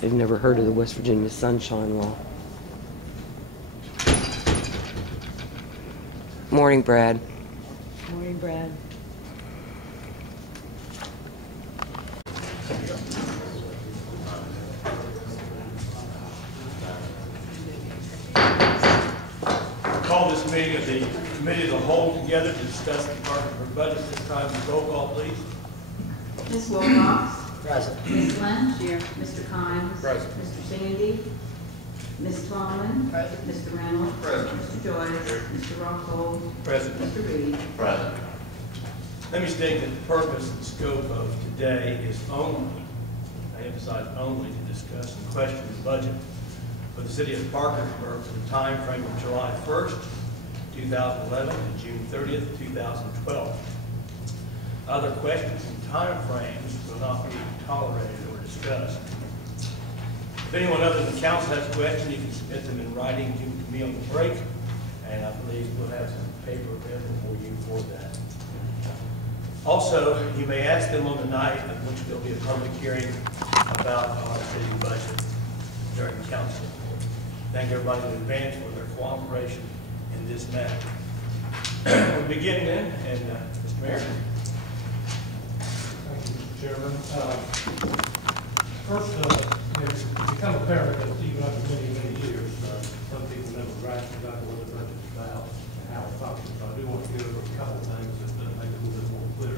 They've never heard of the West Virginia Sunshine Law. Morning, Brad. Morning, Brad. Call this meeting of the Committee of the Whole together to discuss the Parkersburg budget. This time, roll call, please. Ms. Wilcox. Present. Ms. Lynch. Here. Mr. Kimes. Present. Mr. Sandy. Ms. Tallman. Present. Mr. Reynolds. Present. Mr. Joyce. Here. Mr. Rockhold. Present. Mr. Reed. Present. Let me state that the purpose and scope of today is only, I emphasize only, to discuss and question the budget for the city of Parkersburg for the time frame of July 1st, 2011 to June 30th, 2012. Other questions and time frames will not be tolerated or discussed. If anyone other than council has questions, you can submit them in writing to me on the break, and I believe we'll have some paper available for you for that. Also, you may ask them on the night at which there will be a public hearing about our city budget during council. Thank everybody in advance for their cooperation in this matter. We'll begin then, and Mr. Mayor. Thank you, Mr. Chairman. First, it's become apparent that even after many, many years, some people never grasped exactly what the budget is about and how it functions. So I do want to give a couple of things that make it a little bit more clear.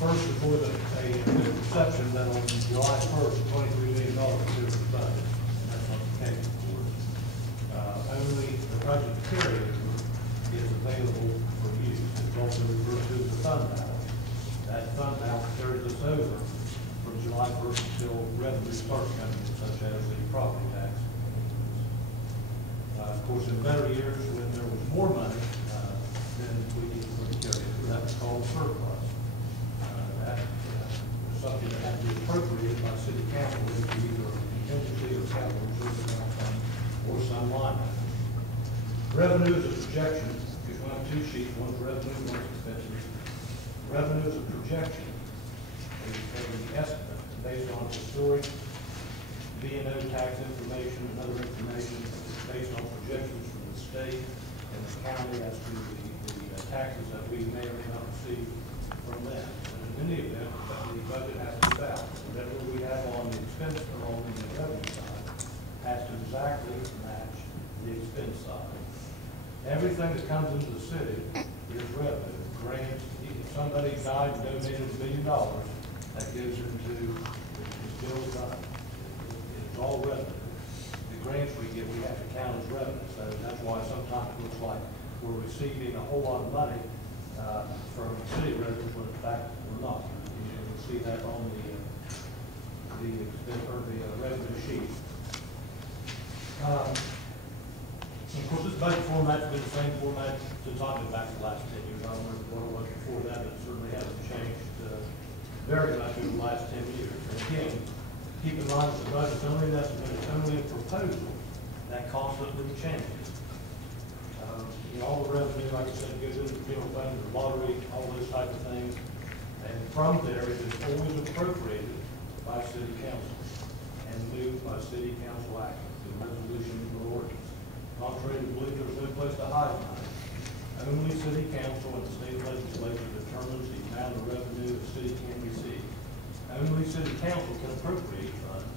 First, avoid a misperception that on July 1st, $23 million is the budget. And that's not the case, of course. Only the budget period is available for use. It's also referred to as the fund balance. That fund balance carries us over from July 1st until revenue starts coming in, such as the property tax. Of course, in better years, when there was more money, then we need to carry it. That was called surplus. That is something that had to be appropriated by city council into either a contingency or capital reserve account fund or some line item. Revenue is a projection. If you have two sheets, one for revenue, one for expenses. Revenue is a projection, an estimate based on historic B&O tax information and other information based on projections from the state and the county as to the taxes that we may or may not receive from them. And in any event, the budget has to be balanced. Whatever we have on the expense or on the revenue side has to exactly match the expense side. Everything that comes into the city is revenue. Grants, if somebody died and donated $1 million, that goes into the bill done. It's all revenue. The grants we get, we have to count as revenue. So that's why sometimes it looks like we're receiving a whole lot of money from city residents, when in fact we're not. You can see that on the revenue sheet. Of course, this budget format's been the same format since I've been back the last 10 years. I don't know what it was before that, but it certainly hasn't changed very much in the last 10 years. And again, keep in mind that the budget's only an estimate, it's only a proposal that constantly changes. All the revenue, like I said, goes into the general fund, the lottery, all those types of things. And from there, it is always appropriated by city council and moved by city council action through resolution or ordinance. Contrary to belief, there is no place to hide money. Only city council and the state legislature determines the amount of revenue the city can receive. Only city council can appropriate funds.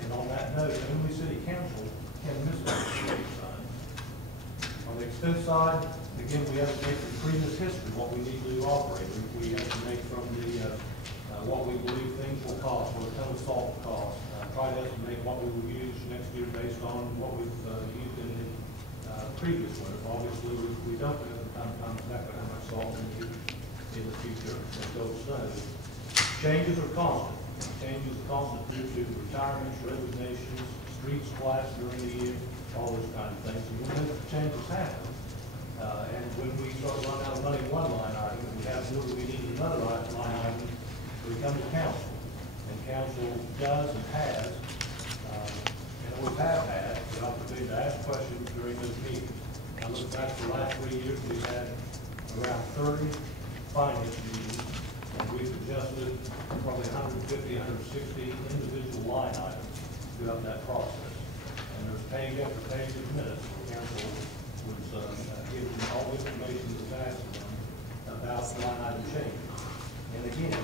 And on that note, only city council can misappropriate funds. On the expense side, again, we have to make from previous history what we need to operate. We have to make from the what we believe things will cost, what a ton of salt will cost. Try to estimate what we will use next year based on what we've used in the previous one. Obviously, we don't know the time exactly how much salt we need in the future until it snows. Changes are constant. Changes are constant due to retirements, resignations, street splats during the year, all those kind of things. And when those changes happen, and when we start running out of money in one line item, and we have more than we need in another line item, we come to council. And council does and has, and always have had, the opportunity to ask questions during those meetings. I look back for the last 3 years, we've had around 30 finance meetings, and we've adjusted probably 150, 160 individual line item throughout that process. And there's page after page of minutes where council was giving all the information that was asked of them about line item changes. And again,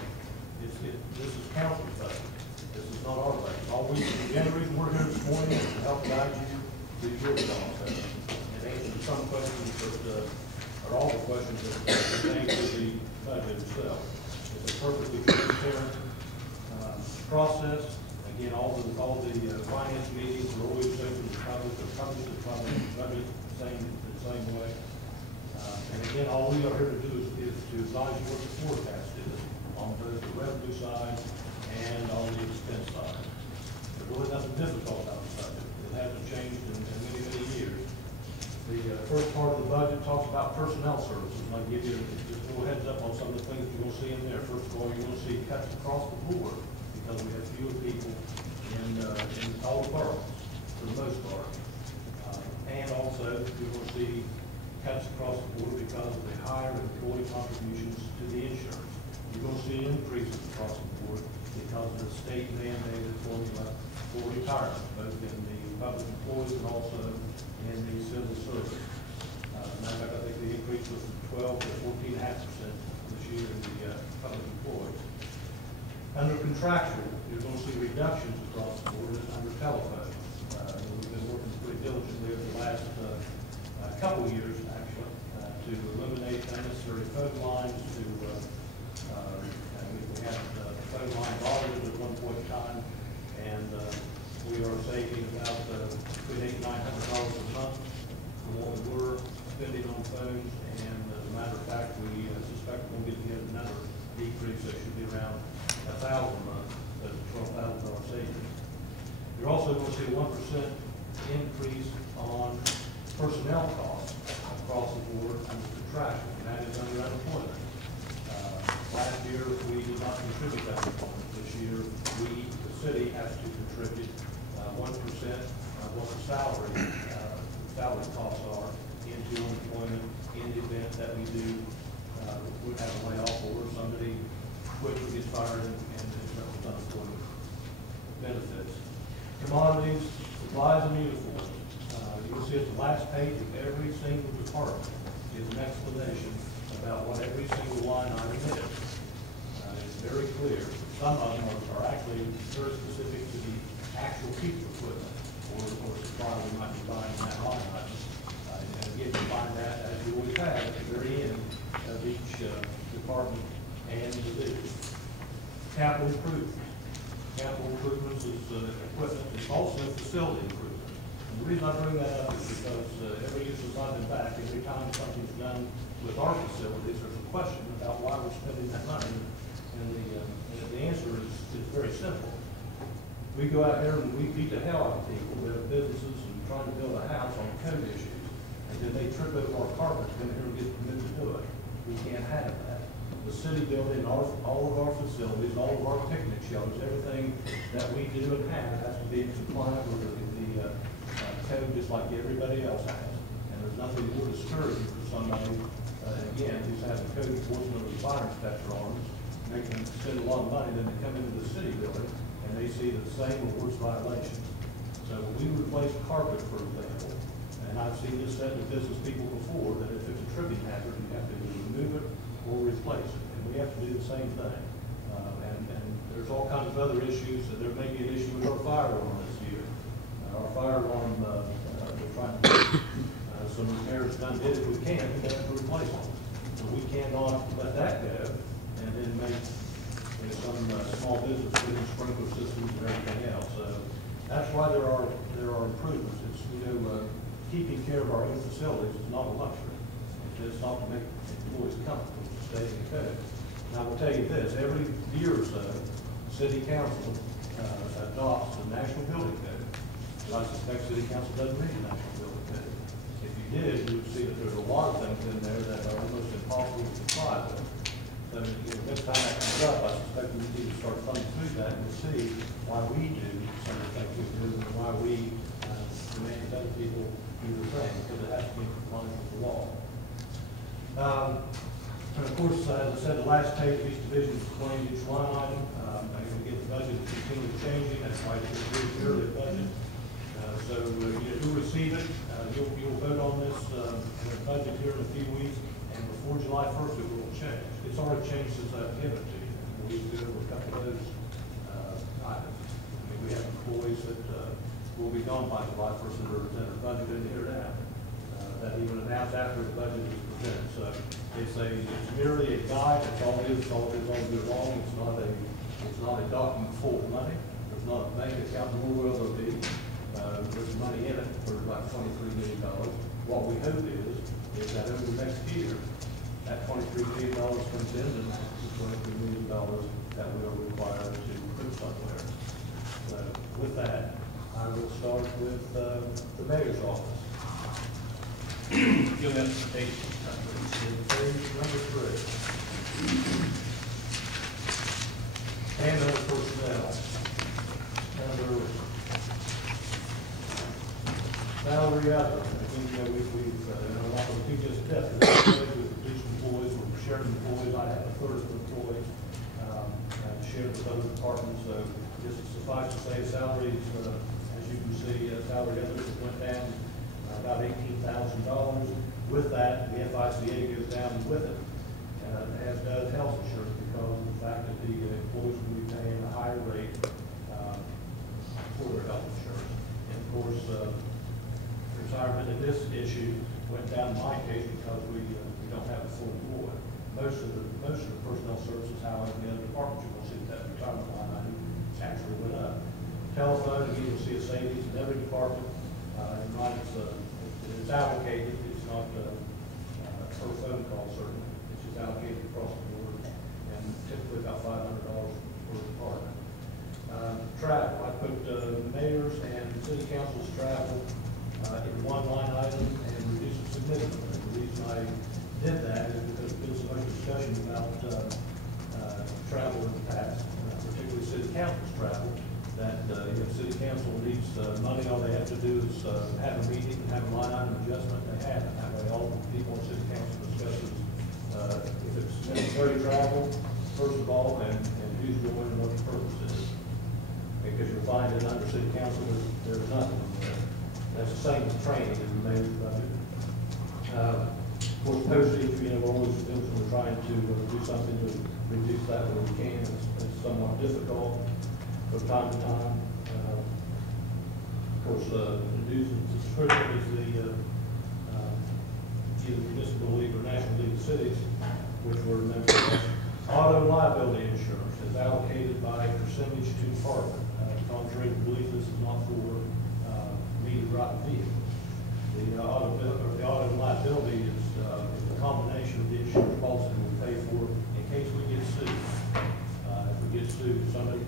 this is council's budget. This is not our budget. All we, the reason we're here this morning is to help guide you through your process and answer some questions that are all the questions that pertain to the budget itself. It's a perfectly transparent process. Again, all the finance meetings are always open to the public. They're published the budget the same way. And again, all we are here to do is to advise you what the forecast is on both the revenue side and on the expense side. There's really nothing difficult about the budget. It hasn't changed in many, many years. The first part of the budget talks about personnel services, and I'll give you just a little heads up on some of the things you're going to see in there. First of all, you're going to see cuts across the board because we have fewer people in all the boroughs for the most part. And also, you're going to see cuts across the board because of the higher employee contributions to the insurance. You're going to see increases across the board because of the state mandated formula for retirement, both in the public employees and also in the civil service. Matter of fact, I think the increase was 12 to 14.5% this year in the public employees. Under contractual, you're going to see reductions across the board under telephone. We've been working pretty diligently over the last couple of years, actually, to eliminate unnecessary phone lines. We had phone line audited at one point in time, and we are saving about between $800 and $900 a month from what we were spending on phones. And as a matter of fact, we suspect we'll get another decrease that should be around $1,000 a month, so $12,000 savings. You're also going to see a 1% increase on personnel costs across the board under contractual, and that is under unemployment. Last year, we did not contribute that unemployment. This year, the city, has to contribute 1% of what the salary costs are into unemployment in the event that we do would have a layoff or somebody quits or gets fired and is left with unemployment benefits. Commodities, supplies, and uniforms. You will see at the last page of every single department is an explanation about what every single line item is. It's very clear. Some of them are actually very specific to the actual piece of equipment or supply we might be buying in that line item. And again, you find that, as you always have, at the very end of each department and division. Capital improvements. Capital improvements is equipment. It's also facility improvement. And the reason I bring that up is because every year since I've been back, every time something's done with our facilities, there's a question about why we're spending that money. And the answer is very simple. We go out there and we beat the hell out of people that have businesses and trying to build a house on code issues. And then they trip over our carpet and come here and get permitted to do it. We can't have that. The city building, all of our facilities, all of our picnic shelters, everything that we do and have has to be in compliance with the code just like everybody else has. And there's nothing more discouraging for somebody, again, who's having code enforcement or the fire inspector on them, making them spend a lot of money, then they come into the city building and they see the same or worse violations. So when we replace carpet, for example, and I've seen this said with business people before, that if it's a tripping hazard, you have to either remove it or replace it. And we have to do the same thing. And there's all kinds of other issues. There may be an issue with our fire alarm this year. Our fire alarm, we're trying to get some repairs done if we can, we have to replace them. So we cannot let that go and then make some small business put in sprinkler systems and everything else. So that's why there are improvements. It's, keeping care of our own facilities is not a luxury. It's not to make employees comfortable, to stay in the code. And I will tell you this, every year or so, the city council adopts the national building code. But I suspect city council doesn't read the national building code. If you did, you would see that there's a lot of things in there that are almost impossible to comply with. So next time that comes up, I suspect we need to start thumbing through that and see why we do some of the things we do and why we demand that other people do the same, because it has to be in compliance with the law. And of course, as I said, the last page of each division explains each line item. We get the budget continually changing as right? It's merely a budget. You'll receive it, you'll vote on this, budget here in a few weeks, and before July 1st, it will change. It's already changed since I've given it to you. We do it with a couple of those, items. I mean, we have employees that, will be gone by July 1st that are budgeted here now, that even announced after the budget is presented. So it's merely a guide, that's all it is, all good wrong. It's not a document full of money. There's not a bank account, nor will there be. There's money in it for like $23 million. What we hope is that over the next year, that $23 million comes in and that's the $23 million that we are required to put somewhere. So with that, I will start with the mayor's office. You'll have to take Page number 3. And under personnel. Under salary other. I think we've a lot of we just did. We've reduced employees, we're sharing employees. I have a third of employees shared with other departments. So just suffice to say, salaries, as you can see, salary others went down about $18,000. With that, the FICA goes down with it, as does health insurance, because of the fact that the employees will be paying a higher rate for their health insurance. And of course, retirement in this issue went down in my case because we don't have a full board. Most of the personnel services, however, in the other departments, you will see that retirement line item actually went up. Telephone, again, you'll see a savings in every department. And mine it's allocated. It's not per phone call, certainly. It's just allocated across the board, and typically about $500 per department. Travel, I put mayor's and city council's travel in one line item and reduce it significantly. The reason I did that is because there's been so much discussion about travel in the past, particularly city council's travel, that if city council needs money, all they have to do is have a meeting and have a line item adjustment. They have it. That way all the people in city council discusses if it's necessary travel, first of all, and who's going and what the purpose is. Because you'll find that under city council, there's nothing there. That's the same with training in the mayor's budget. Of course, postage, we're always we're trying to do something to reduce that where we can. It's somewhat difficult from time to time. Of course, dues and subscription is the either municipal league or national league of cities, which were members of. Auto liability insurance is allocated by percentage to department. Contrary to belief, this is not for me to drive a vehicle. The auto liability is a combination of the insurance policy we pay for in case we get sued. If we get sued, somebody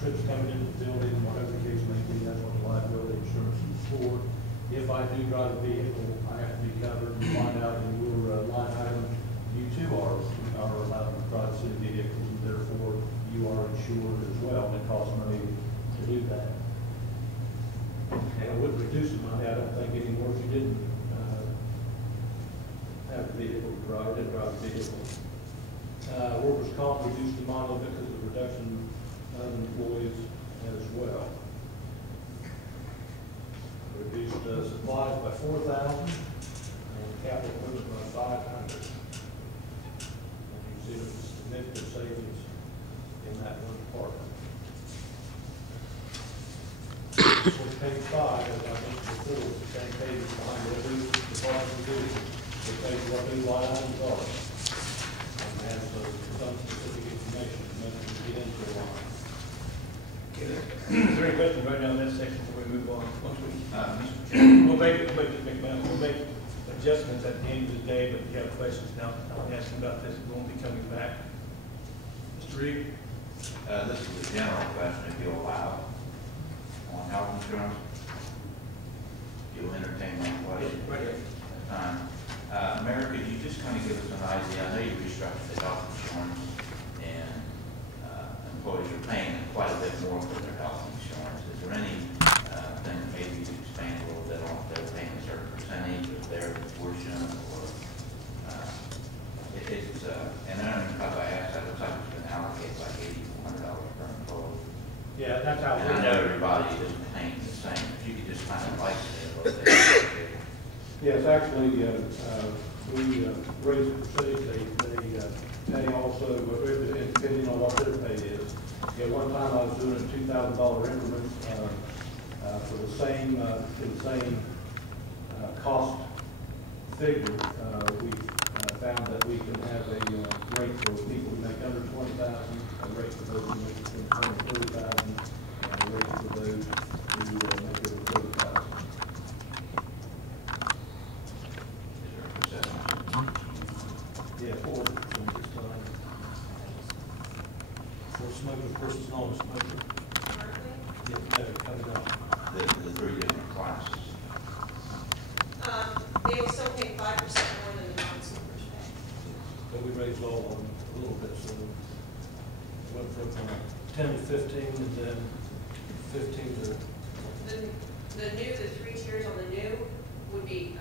trips coming into the building, whatever the case may be, that's what the liability insurance is for. If I do drive a vehicle, I have to be covered and find out in your line item, you too are allowed to drive city vehicles, and therefore you are insured as well. It costs money to do that. And it would reduce the money, I don't think, anymore if you didn't have a vehicle to drive, didn't drive a vehicle. Workers' comp reduced the money because of the reduction of employees as well. Reduced supplies by 4,000 and capital equipment by 500. And you see there's significant savings in that one department. On page 5, as I mentioned before, it's the same page behind every department do. It tells you what these line items are. And has some specific information to get into a line. Is there any questions right now in that section before we move on? Once we'll make adjustments at the end of the day, but if you have questions now, I'll ask them about this. We won't be coming back. Mr. Reed? This is a general question, if you'll allow, on health insurance. You'll entertain my question. Right here. Mayor, could you just kind of give us an idea? I know you restructured the health insurance, and employees are paying quite a bit more for their health insurance. Is there any thing that maybe you could expand a little bit on? If they're paying a certain percentage of their portion, or and I don't know if I asked, that looks like it's been allocated like $8,400 per employee. Yeah, that's how And I know everybody isn't paying the same, if you could just kind of like it. Yes, actually, we raise the percentage, they pay also, depending on what their pay is. At one time, I was doing a $2,000 increment, for the same cost figure. We found that we can have a rate for people who make under 20,000, a rate for those who make between 20 and 30,000, and a rate for those who make over 30,000. Yeah, for smokers versus non-smokers. Yeah, no, coming up. The three different classes. They will still pay 5% more than the non-smokers pay. But we raised all of them a little bit, so it went from 10 to 15, and then 15 to... The 3 tiers on the new would be,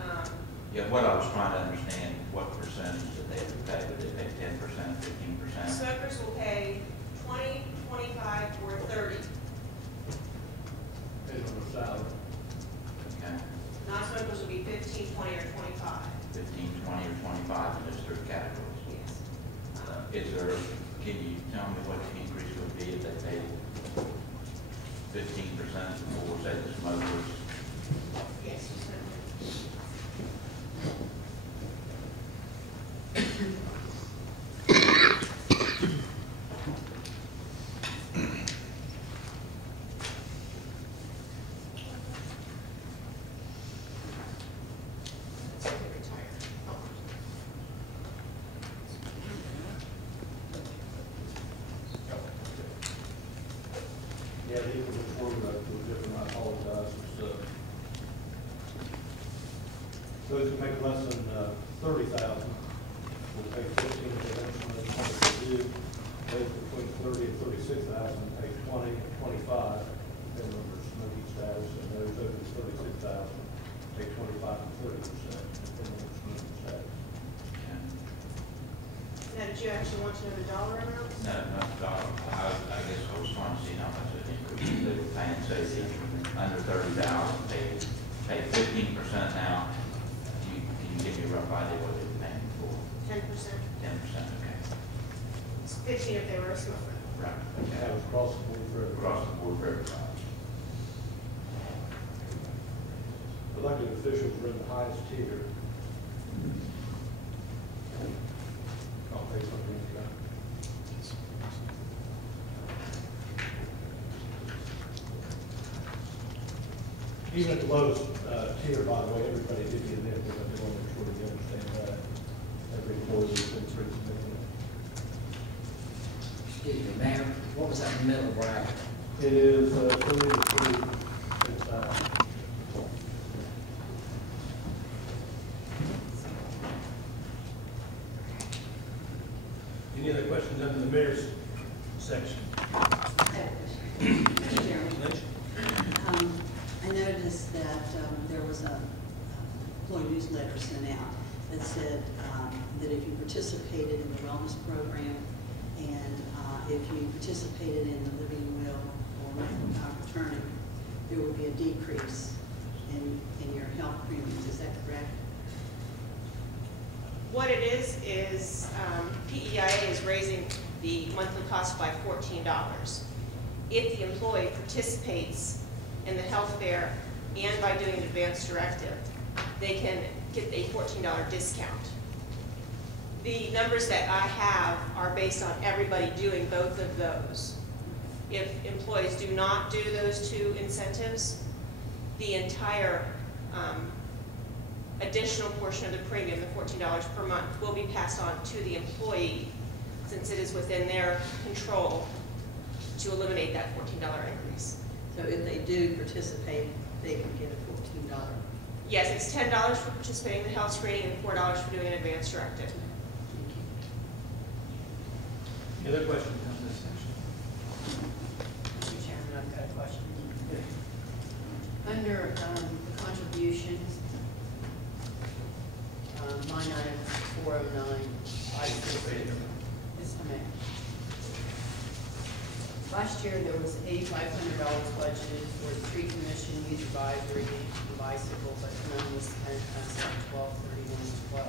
Yeah, what I was trying to understand, what percentage did they have to pay? Would they pay 10%, 15%? smokers will pay 20, 25, or 30. Depending on the salary. Okay, Non-smokers will be 15, 20, or 25. 15, 20, or 25 in those three categories. Yes. Is there, can you tell me what the increase would be if they paid 15% for, say, the smokers? Yes. Yeah, these were before we different, I apologize. Those who make less than 30,000 will pay 15 if they don't do. Those between 30 and 36,000 pay 20 and 25, depending on their smoking status, and those over 36,000 pay 25 and 30%, depending on their smoking status. Okay. Now, did you actually want to know the dollar amount? No, I guess I was trying to see how much of an increase they were paying, say, the under 30,000 pay 15% now. Can you give me a rough idea what they're paying for? 10%. 10%, okay. It's 15 if they were a smoker. Right, That okay. was across the board for everybody. Across the board for everybody. Elected officials are in the highest tier. I'll pay something like that. Even at the lowest tier, by the way, everybody did get an increment. I want to make sure that you understand that. Every employee is increasing significantly. Excuse me, Mayor, what was that middle bracket? It is 30 to 36,000. Any other questions under the mayor's section? Mr. Chairman, Lynch? I noticed that there was a employee newsletter sent out that said that if you participated in the wellness program and if you participated in the living will or medical power of attorney, there would be a decrease in your health premiums. Is that correct? What it is PEIA is raising the monthly cost by $14. If the employee participates in the health fair and by doing an advance directive, they can get a $14 discount. The numbers that I have are based on everybody doing both of those. If employees do not do those two incentives, the entire additional portion of the premium, the $14 per month, will be passed on to the employee, since it is within their control to eliminate that $14 increase. So if they do participate, they can get a $14. Yes, it's $10 for participating in the health screening and $4 for doing an advance directive. Any other questions on this section? Mr. Chairman, I've got a question. Under the contributions, line item 409. I still pay them. Yes, ma'am. Last year, there was $8,500 budgeted for the tree commission, youth advisory, and bicycle, but none was spent as of 12/31/12.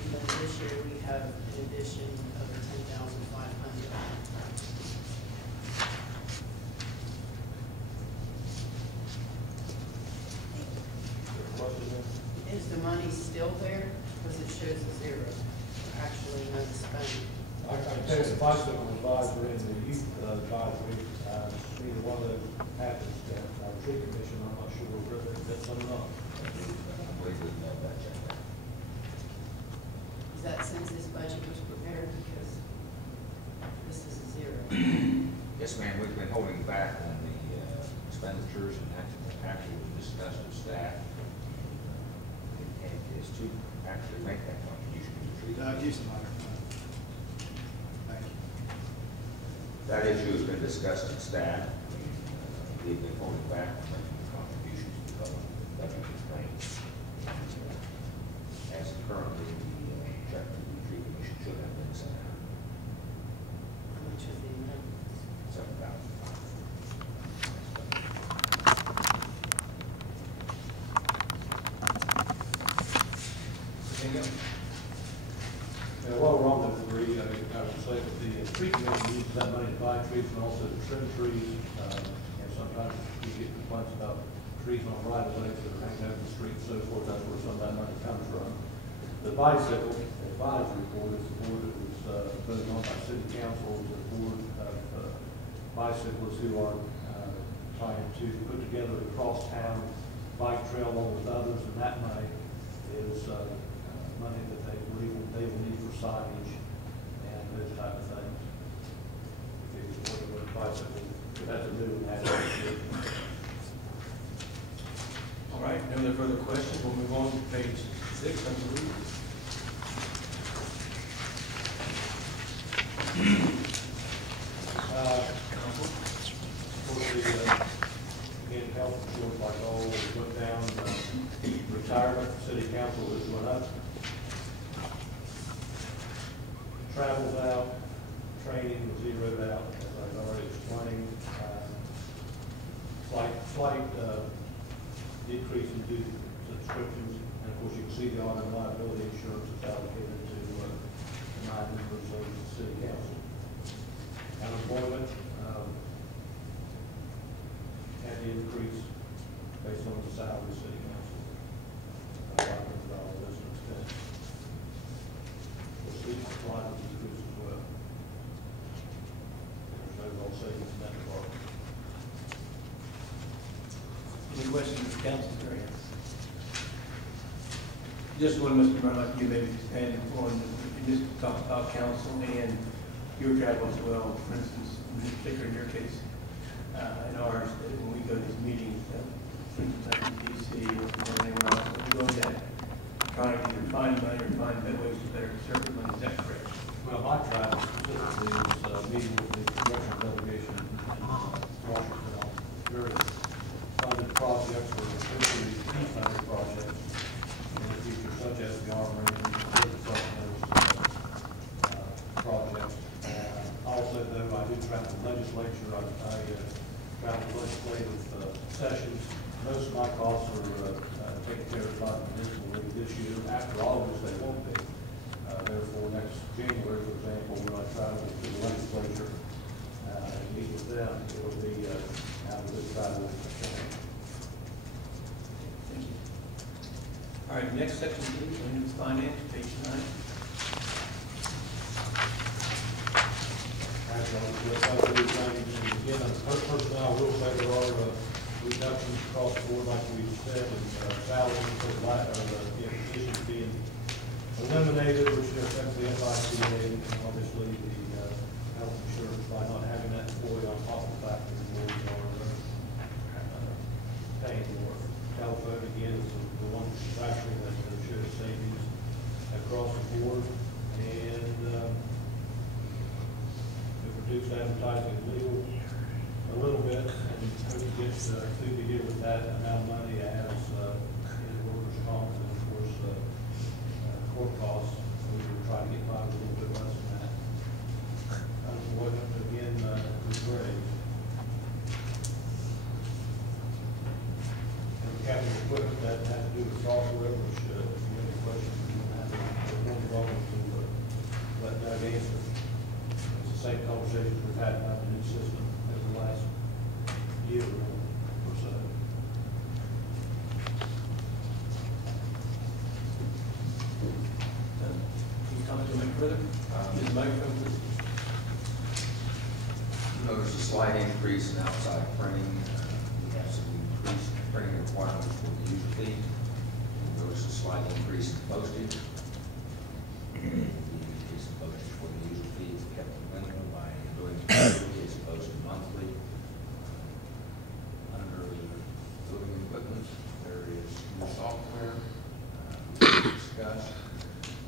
And then this year, we have an addition of $10,500. Is the money still there? Because it shows a zero, actually none spent. I can tell you the bicycle advisory and the youth advisory, neither one of those happens. Our tree commission, I'm not sure whether that's something up. Is that since this budget was prepared? Because this is a zero. Yes, ma'am, we've been holding back on the expenditures and actually discussed with staff. And is to actually make that contribution to the tree. Use the microphone. Thank you. That issue has been discussed in staff. We've been holding back on making the contributions because of the budget constraints. As currently, the check to the tree commission should have been sent out. How much is the amount? $7,000. While we're on the debris, I would say that the tree commission uses that money to buy trees and also to trim trees. And sometimes you get complaints about trees on right of ways that are hanging over the street and so forth. That's where some of that money comes from. The bicycle advisory board is the board that was voted on by city council, the board of bicyclists who are trying to put together a cross-town bike trail along with others, and that money is money that they believe they will need for signage and those type of things. If it's more than a bicycle, that's a new one. All right, no other further questions. We'll move on to page 6, I believe. Again, health insurance, like always, went down. Retirement, city council is went up. Travel's out, training was zeroed out, as I've already explained. Slight decrease in due subscriptions, and of course you can see the auto and liability insurance is allocated to the 9 members of the city council. Unemployment had the increase based on the salary of the city council. $500 less than expense. We'll see supply was increased as well. There's overall savings in that department. Any questions of council area? Just one, Mr. Murdock, you maybe expand on, you just talked about council and your travel as well. For instance, in particular in your case, in ours, when we go to these meetings, for instance, like in DC or anywhere else, we go to trying to either find money or find better ways to better serve the money. Is that correct? Well, my travel specifically is meeting with the congressional delegation in Washington on various funded projects or potentially key-funded projects in the future, such as the armory and those projects. Also, though, I do travel the legislature. I travel legislative sessions. Most of my costs are taken care of by the municipal league this year. After August, they won't be. Therefore, next January, for example, when I travel to the legislature and meet with them, it will be out of this travel account. Thank you. All right, next section, please, into finance, page 9. Again, personnel, I will say there are reductions across the board, like we said, in salaries for the positions being eliminated, which affects the FICA, and obviously the health insurance by not having that employee on top of the fact that employees are paying more. Telephone, again, is the one factor that shows savings across the board, and reduced advertising and legal a little bit, and hope to get to deal with that amount of money as in workers' comp and of course court costs. We will try to get by with a little bit less than that. capital equipment that has to do with software, which, if you have any questions on that, I'm going to go on to let Doug answer. It's the same conversation we've had about the new system as the last year or so. Any comments on that further? Ms. Microphone, please. Notice a slight increase in outside printing. We have some increased printing requirements for the user fee. Notice a slight increase in postage. The increase in postage for the user fee is kept minimal by doing it quarterly as opposed to monthly. Under the building equipment, there is new software. We discussed,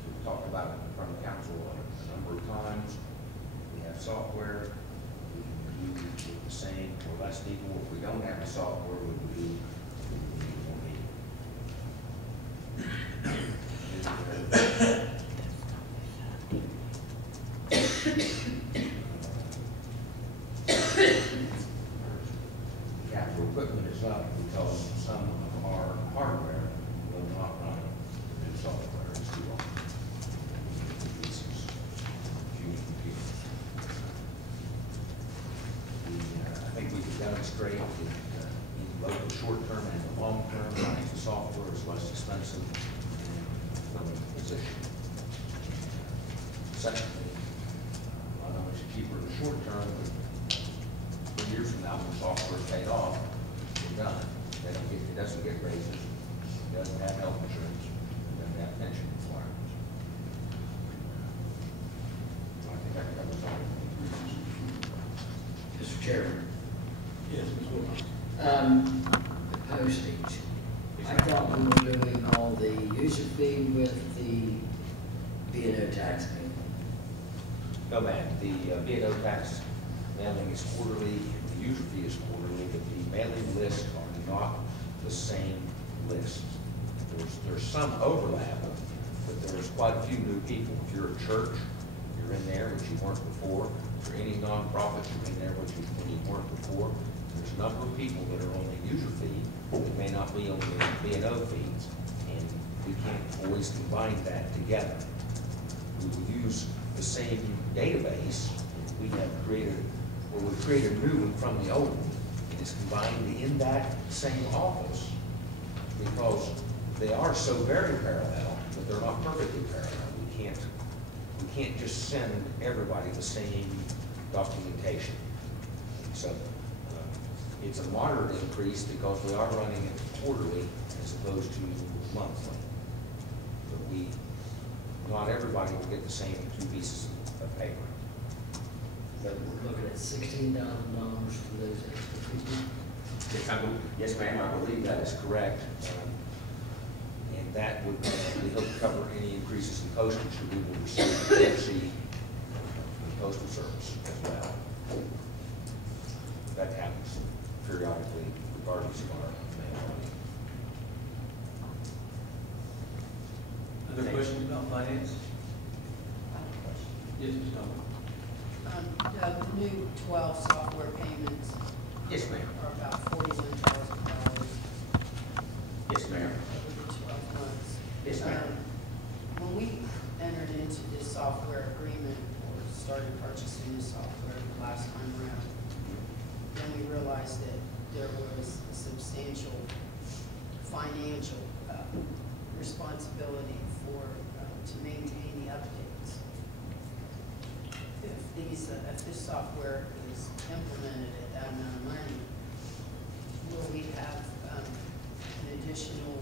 we've talked about it in front of council a number of times. We have software. We can do with the same or less people. If we don't have the software, we would do more capital equipment is up because some of our hardware will not run the new software. It's too long. I think we can demonstrate that in both the short term and the long term, running the software is less expensive and running the position. Secondly, not only is it cheaper in the short term, but 3 years from now, when the software is paid off, we're done. It doesn't get raises, it doesn't have health insurance, it doesn't have pension requirements. I think that covers all of the reasons. Mr. Chairman, Yes, Ms. Wilcox. the postage. I thought we were doing all the user fee with the B&O tax payment. No, ma'am, the B&O tax mailing is quarterly, the user fee is quarterly, but the mailing lists are not the same list. There's some overlap, but there's quite a few new people. If you're a church, you're in there, which you weren't before. If you're any nonprofit, you're in there, which you weren't before. There's a number of people that are on the user fee that may not be on the B&O fees, and we can't always combine that together. We would use the same database. We have created, or we create a new one from the old one. It is combined in that same office because they are so very parallel, but they're not perfectly parallel. We can't just send everybody the same documentation. So it's a moderate increase because we are running it quarterly as opposed to monthly. But not everybody will get the same 2 pieces of paper. But we're looking at $16,000 for those extra people. Yes, ma'am, I believe that is correct. And that would, we hope to cover any increases in postage that we will receive from the Postal Service as well. That happens periodically regardless of our mail. Other questions about finance? Yes, Ms. Thomas. The new 12 software payments Yes, ma'am. are about $41,000 Yes, ma'am. over the 12 months. Yes, ma'am. When we entered into this software agreement or started purchasing the software the last time around, then we realized that there was a substantial financial responsibility to maintain the updates. If this software is implemented at that amount of money, will we have an additional,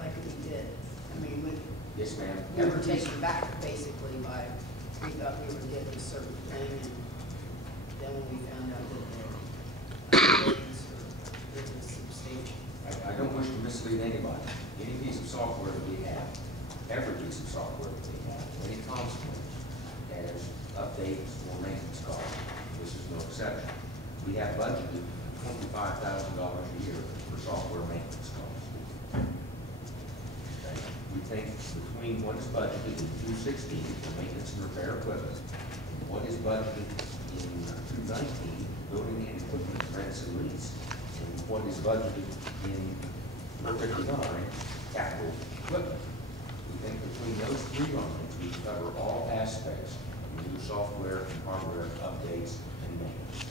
like we did? I mean, Yes, ma'am. we were taken back basically by, we thought we were getting a certain thing, and then when we found out that the updates were substantial. I don't wish to mislead anybody. Any piece of software that we have, every piece of software that we have, any consequence has updates or maintenance costs. This is no exception. We have budgeted $25,000 a year for software maintenance costs. Okay. We think between what is budgeted in 216 for maintenance and repair equipment, and what is budgeted in 219, building and equipment rents and lease, and what is budgeted in 59, capital equipment. We think between those three lines, we cover all aspects of new software and hardware updates and maintenance.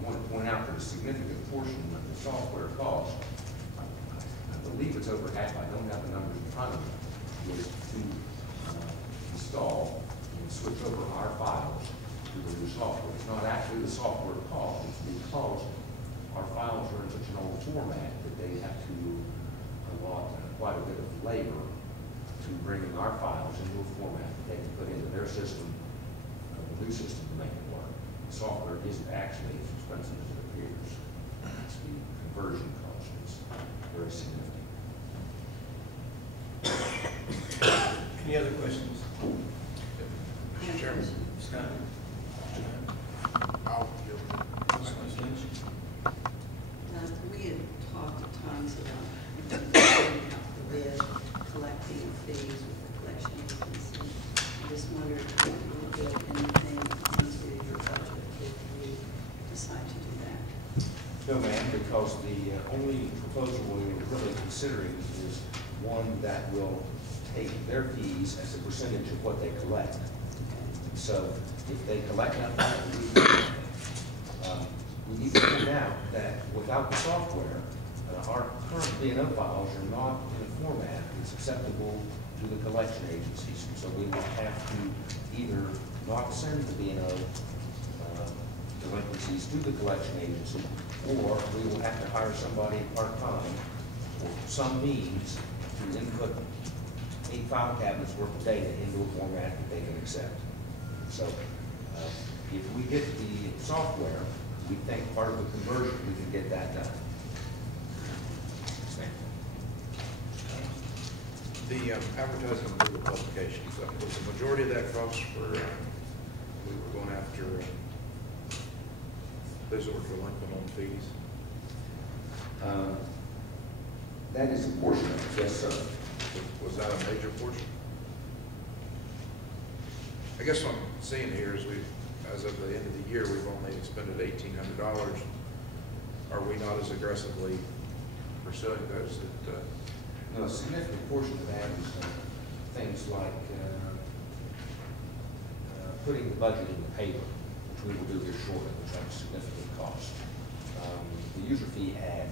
I want to point out that a significant portion of the software cost, I believe it's over half, I don't have the numbers in front of me, was to install and switch over our files to the new software. It's not actually the software cost, it's because our files are in such an old format that they have to allot quite a bit of labor to bringing our files into a format that they can put into their system, the new system, to make it work. The software isn't actually as expensive as it appears. It's the conversion cost is very significant. Any other questions? Mr. Chairman. Scott? I'll yield. We had talked at times about filling out the bid, collecting fees with the collection agency. I just wondered if you would build anything into your budget if we decide to do that. No, ma'am, because the only proposal we were really considering is one that will take their fees as a percentage of what they collect. So if they collect nothing, we need to point out that without the software, our current B&O files are not in a format that's acceptable to the collection agencies. So we will have to either not send the B&O delinquencies to the collection agency, or we will have to hire somebody part-time or some means to input 8 file cabinets worth of data into a format that they can accept. So if we get the software, we think part of the conversion, we can get that done. Yes, ma'am. The advertising and legal publications, was the majority of that cost for, we were going after those that were delinquent on fees? That is a portion of it, yes, sir. Was that a major portion? I guess what I'm seeing here is as of the end of the year, we've only expended $1,800. Are we not as aggressively pursuing those that? No, a significant portion of that is things like putting the budget in the paper, which we will do here shortly, which has a significant cost. The user fee ad,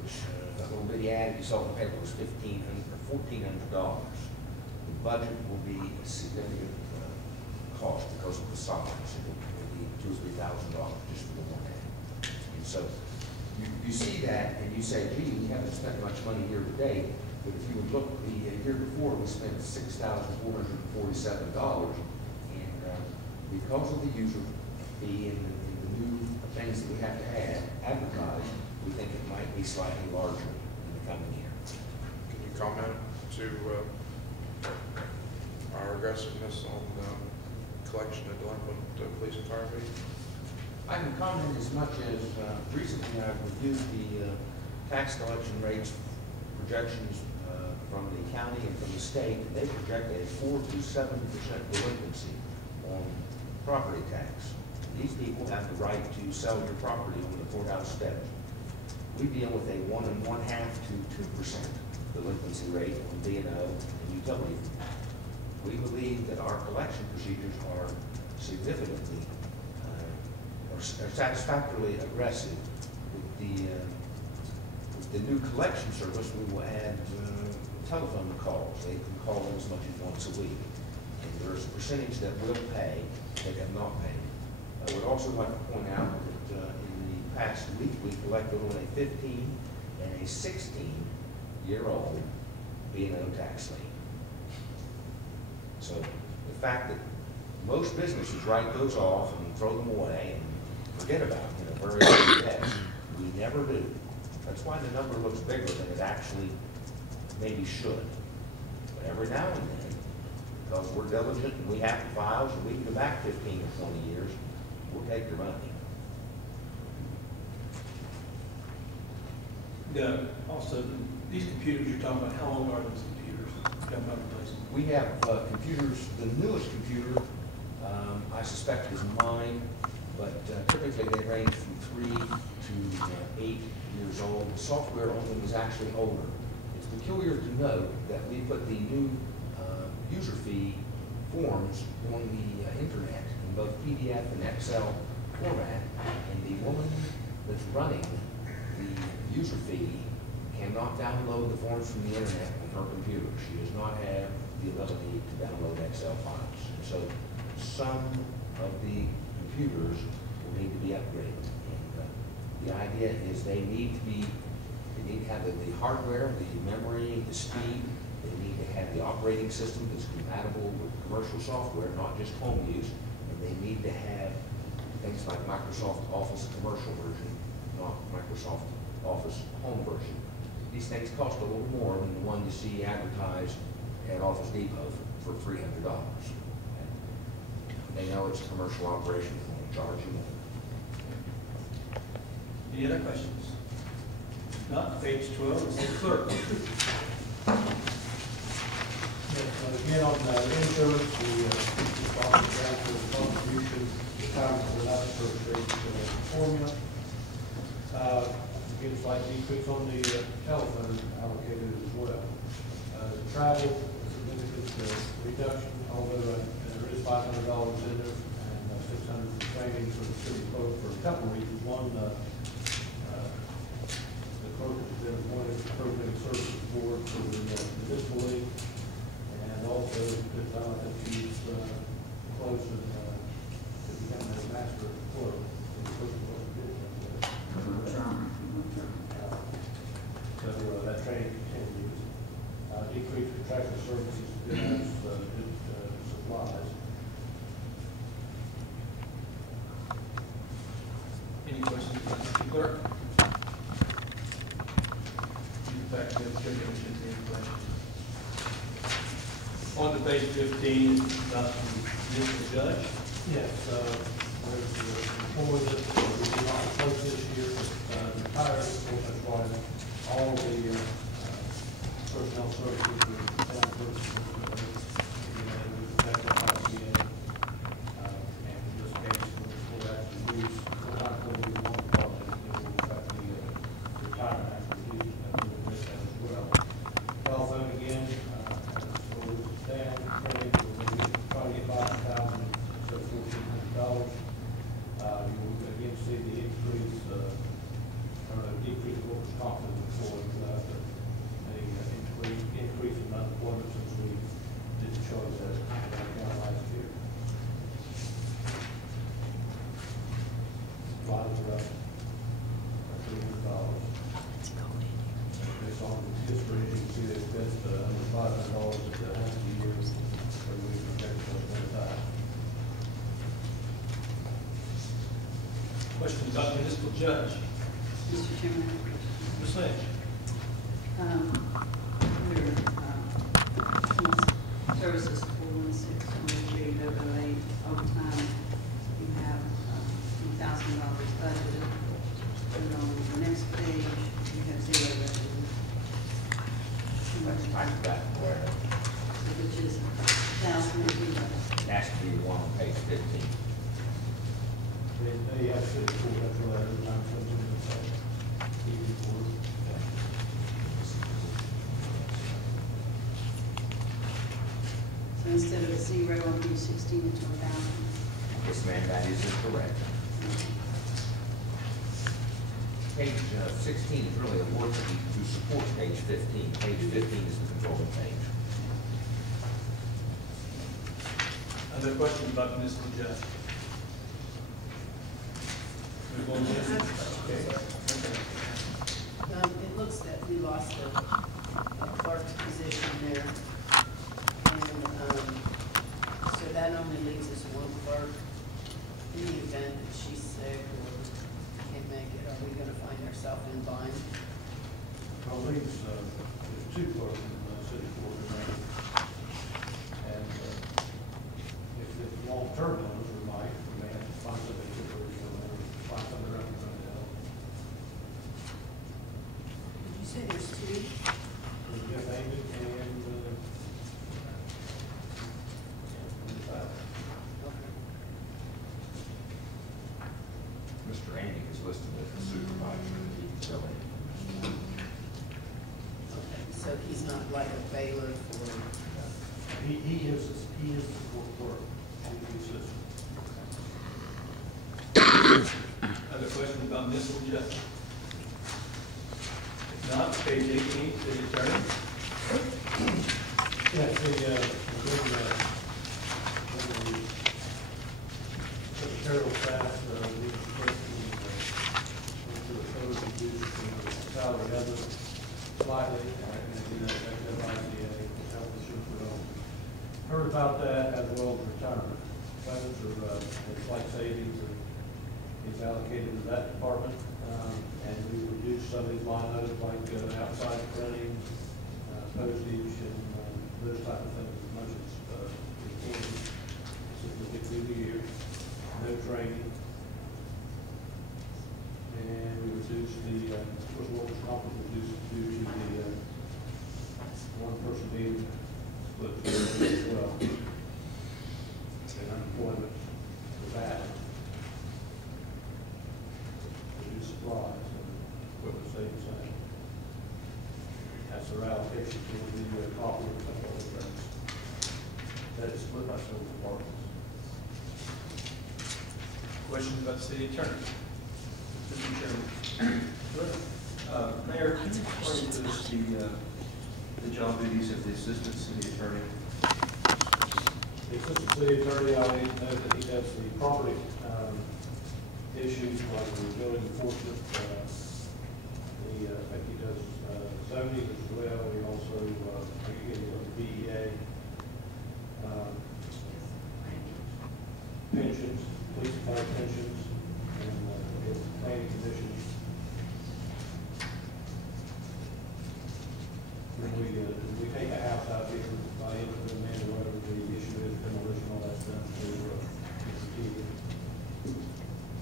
which that little bitty ad you saw in the paper was $1,400. The budget will be a significant cost because of the size. It will be $2,000 or $3,000 just for the one ad. And so you see that and you say, gee, we haven't spent much money here today. But if you would look, the year before we spent $6,447, and because of the user fee and the new things that we have to advertise, we think it might be slightly larger in the coming year. Can you comment to our aggressiveness on collection of delinquent police and fire fees? I can comment as much as recently I've reviewed the tax collection rates projections from the county and from the state. And they project a 4 to 7% delinquency on property tax. These people have the right to sell your property on the courthouse steps. We deal with a 1 1/2 to 2% delinquency rate on B&O and utility. We believe that our collection procedures are significantly or satisfactorily aggressive. With the new collection service, we will add telephone calls. They can call in as much as once a week. And there's a percentage that will pay, that have not paid. I would also like to point out that in the past week, we collected on a 15 and a 16-year-old B&O tax lien. So the fact that most businesses write those off and throw them away and forget about them in a very early day, we never do. That's why the number looks bigger than it actually maybe should. But every now and then, because we're diligent and we have the files and we can go back 15 or 20 years, we'll take your money. Also, these computers you're talking about, how old are these computers? Talking about replacing? We have computers, the newest computer, I suspect is mine, but typically typically they range from 3 to 8 years old. The software on them is actually older. It's peculiar to note that we put the new user fee forms on the internet in both PDF and Excel format, and the woman that's running the user fee cannot download the forms from the internet on her computer. She does not have the ability to download Excel files. And so some of the computers will need to be upgraded. And the idea is they need to have the hardware, the memory, the speed. They need to have the operating system that's compatible with commercial software, not just home use. And they need to have things like Microsoft Office commercial version, not Microsoft Office home version. These things cost a little more than the one you see advertised at Office Depot for $300. They know it's a commercial operation, and they charge you more. Any other questions? If not, page 12, is the clerk. Yes, again, on the insurance, the down to the contribution, the time for the last formula. Again, slight decrease on the telephone allocated as well. Travel, significant reduction, although there is $500 in there and $600 for training for the city clerk for a couple of reasons. One, the clerk has been appointed to the Program Services Board for the municipal league, and also good time I think she's close to becoming a master clerk. So that training continues. Decreased contractual services, good supplies. Any questions, Mr. Clerk? In fact, the treasurer should be any questions. On to page 15 is about the municipal judge. Yes, there's the employee that we did not replace this year, but retired, of course, that's why all the personnel services were town personnel, that's what ICA, and in this case, we'll actually use, we're not going to use one department, it will affect the retirement activities as well. Telephone again, so it's down, training, we're trying to get $5,000, so $1,400. You'll again see the increase, decrease of workers' comp for the increase in unemployment since we didn't charge that account last year. Supplies are up $300. Based on the history, you can see they've spent under $500 at the half of the year, so we project that. Questions about the municipal judge? Mr. Chairman, I have a question. Ms. Lynch? Your services 416, 23, overtime, you have $2,000 budgeted. And on the next page, you have zero budgeted. That's type that where Which is 1,000 and zero. it has to be the one on page 15. They have city court, that's where that is, I'm thinking of the TV court. So instead of a zero on page 16, it's 1,000. Yes, ma'am, that is correct. Page 16 is really a worksheet to support page 15. Page 15 is the controlling page. Other questions about the municipal judge? Move on, Jennifer. Okay. It looks that we lost a clerk's position there. And, so that only leaves us one clerk. In the event that she's sick or can't make it, are we gonna find ourselves in bind? Well, there's two clerks in the city court, and if it's long-term ones, we may have to find somebody temporary, or find somebody else to help. Did you say there's two? There's Jeff Amy and Okay. listed as the supervisor of the facility. Okay, so he's not like a bailiff or, He is the court clerk. He's the assistant. Other questions about municipal justice? If not, page 18, city attorney. Yeah, the secretarial staff, we request the code reduced the salary other slightly, and that ICA, health insurance for all. Heard about that as well as retirement. Funds or like savings is allocated to that department, and we reduced some of these line items like outside printing, postage, and those type of things as much as we can. This is the big new year. No training. And we reduced the, workers' comp was reduced due to the one person being split as well. And unemployment for that. Reduced supplies and equipment stayed the same. That's their allocation to the copy of a couple of things. That is split by several departments. Questions about the city attorney? Mr. Chairman. Mayor, can you explain to us the job duties of the assistant city attorney? The assistant city attorney, I need to know that he does the property issues like the building enforcement. I think he does zoning as well. He also, I think he does the BEA, pensions, police and fire pensions, and planning conditions. When we take a house out here by input demand or whatever the issue is, demolition, all that stuff, to TV.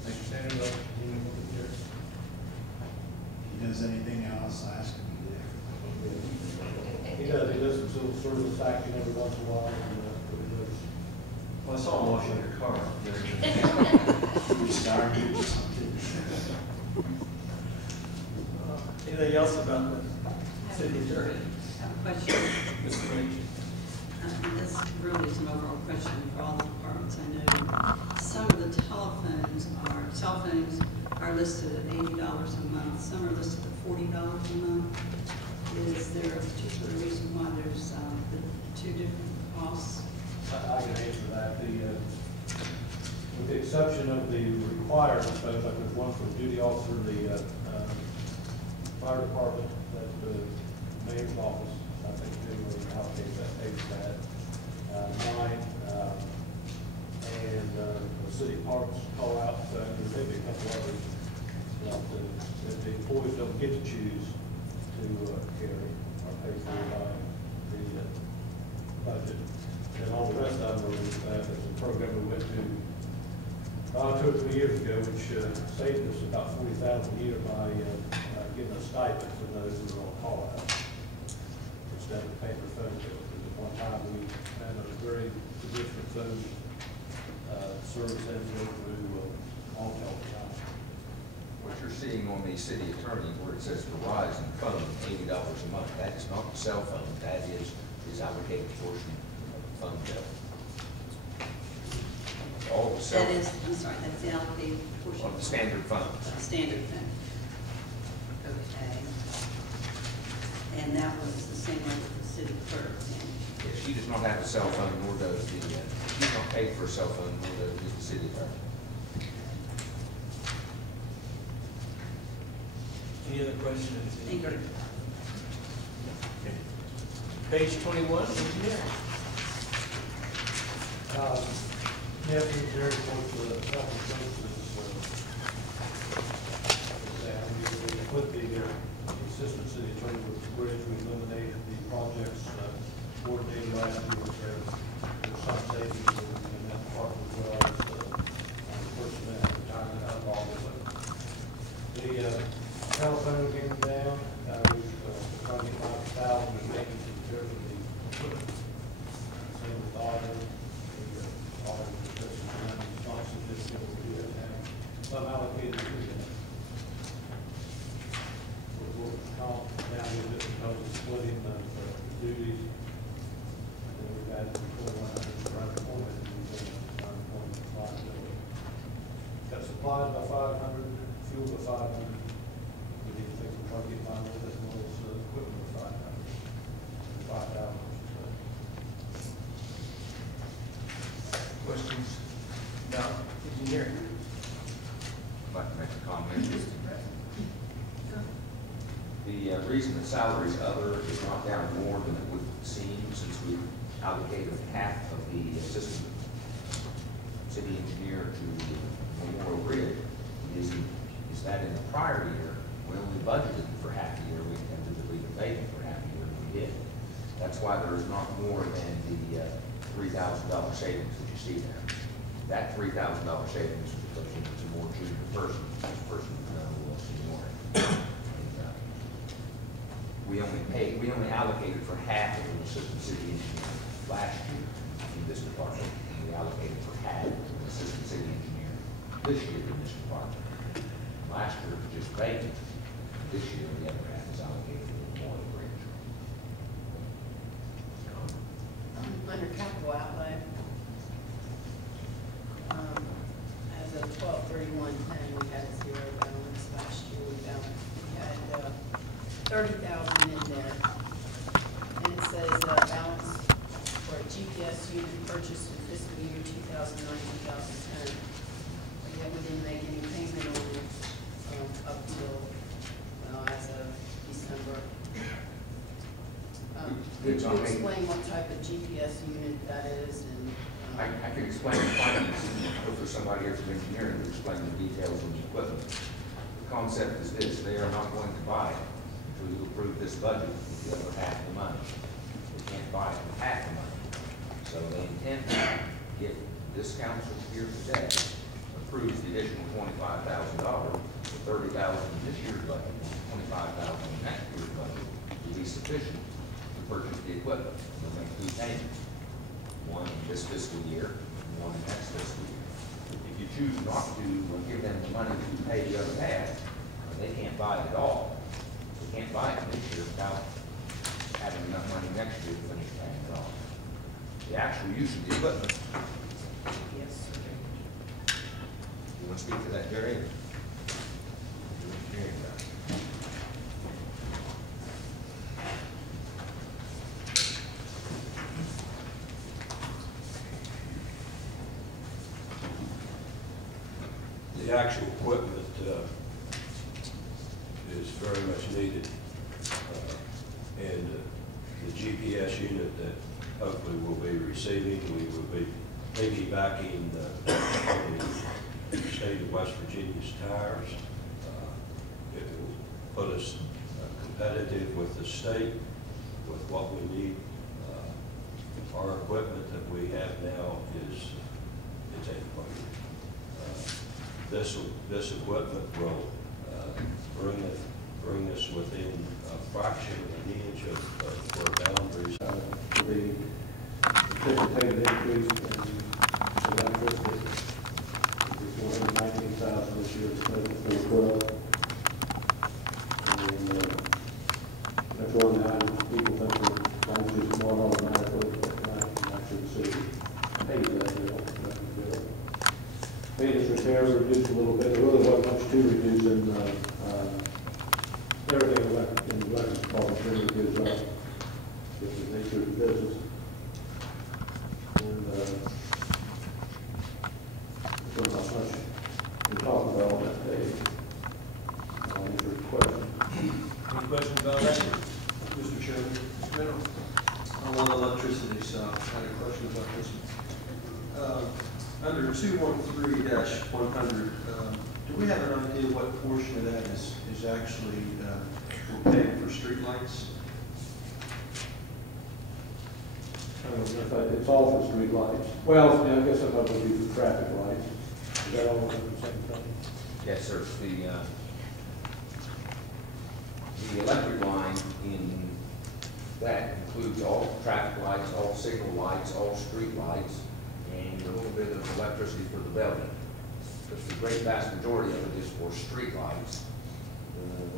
Mr. Sanders, anything with the chair? He does anything else, I ask him to do. He does some civil service action every once in a while, and he does. Well, I saw him washing your car. We started or something. Anything else about the city attorney? I have a question. Mr. Lynch? This really is an overall question for all the departments. I know some of the cell phones are listed at $80 a month. Some are listed at $40 a month. Is there a particular reason why there's the two different costs? I can answer that. With the exception of the required phones, like there's one for duty officer, the fire department, that the mayor's office, I think they will allocate that, pay for that. Mine, and the city parks call out, there may be a couple others that the employees don't get to choose to carry or pay for by the budget. And all the rest of them are, there's a program we went to 2 or 3 years ago, which saved us about $40,000 a year by giving a stipend for those who are on call out instead of paying for phone bills. Because at one time we had a very significant phone service had to go through all time. What you're seeing on the city attorney where it says Verizon phone, $80 a month, that is not the cell phone, that is his allocated portion of the phone bill. All the cell. That is, I'm sorry, that's the allocated portion. On the standard phone. Standard phone. Okay. And that was the same way with the city clerk then? Yeah, she does not have a cell phone, nor does the, she's not paid for a cell phone, nor does the city attorney. Any other questions? Thank you. Page 21, engineer. Yes, it's very close to the health services. We put the assistant city attorney with the bridge, we eliminated the projects coordinated last year. There's some savings in that part as well as the person that had retirement out of all of it. The telephone came down, we've $25,000 in making some repairs of the equipment. Same with auto, some allocated to that. duties. And then we've got 2,100 for unemployment, and we've got unemployment liability. Got supplies by 500, fuel by 500. We need to think we're trying to get by with as well as equipment by 500, 5,000. Questions? No? Engineer? I'd like to make a comment. The reason the salaries other is not down more than it would seem, since we allocated half of the assistant city engineer to Memorial Grid, is that in the prior year, we only budgeted for half a year, we intended to leave it vacant for half a year, and we did. That's why there is not more than the $3,000 savings that you see there. That $3,000 savings is because it's a more junior person, this person will seniority. We only allocated for half of an assistant city engineer last year in this department, and we allocated for half of an assistant city engineer this year in this department. Last year it was just vacant. This year the other half is allocated to the Memorial Bridge. Under capital outlay, as of 12/31/10, we had 0 balance. Last year we had 30,000 in there. And it says balance for a GPS unit purchased in fiscal year 2009-2010. But yet we didn't make any payment on it up till, well, as of December. Could you explain what type of GPS unit that is? And I can explain the finance, or for somebody here from engineering to explain the details of the equipment. The concept is this: they are not going to buy it until you approve this budget with the other half of the money. They can't buy it with half the money. So they intend to get this council here today approves the additional $25,000, the $30,000 in this year's budget, and $25,000 in next year's budget will be sufficient to purchase the equipment. They'll make 2 payments. One this fiscal year, and one next fiscal year. If you choose not to give them the money to pay the other half, they can't buy it at all. They can't buy it this year without having enough money next year to finish paying it off. The actual use of the equipment. yes, sir. You want to speak to that, Jerry? The actual equipment is very much needed. And the GPS unit that hopefully we'll be receiving, we will be piggybacking the state of West Virginia's tires. It will put us competitive with the state with what we need. Our equipment that we have now is antiquated. This equipment will bring us within a fraction of an inch of where boundaries. For the anticipated increase in electricity, it's 419,000 this year, it's for 12. And that's why now people think that things just more automatically, but actually the city pays that bill. Maintenance repairs reduced a little bit. There really wasn't much to reduce in everything in the electric department really gives up with the nature of the business. And there's not much to talk about on that day. I'll answer your question. Any questions about that? Mr. Chairman, Mr. Middle? on electricity, so I had a question about this one. Under 213-100, do we have an idea what portion of that is actually we're paying for streetlights? It's all for street lights. Well, yeah, I guess some of it would be for traffic lights. Is that all at the same time? Yes, sir. The electric line in that includes all traffic lights, all signal lights, all street lights, and a little bit of electricity for the building. But the great vast majority of it is for street lights.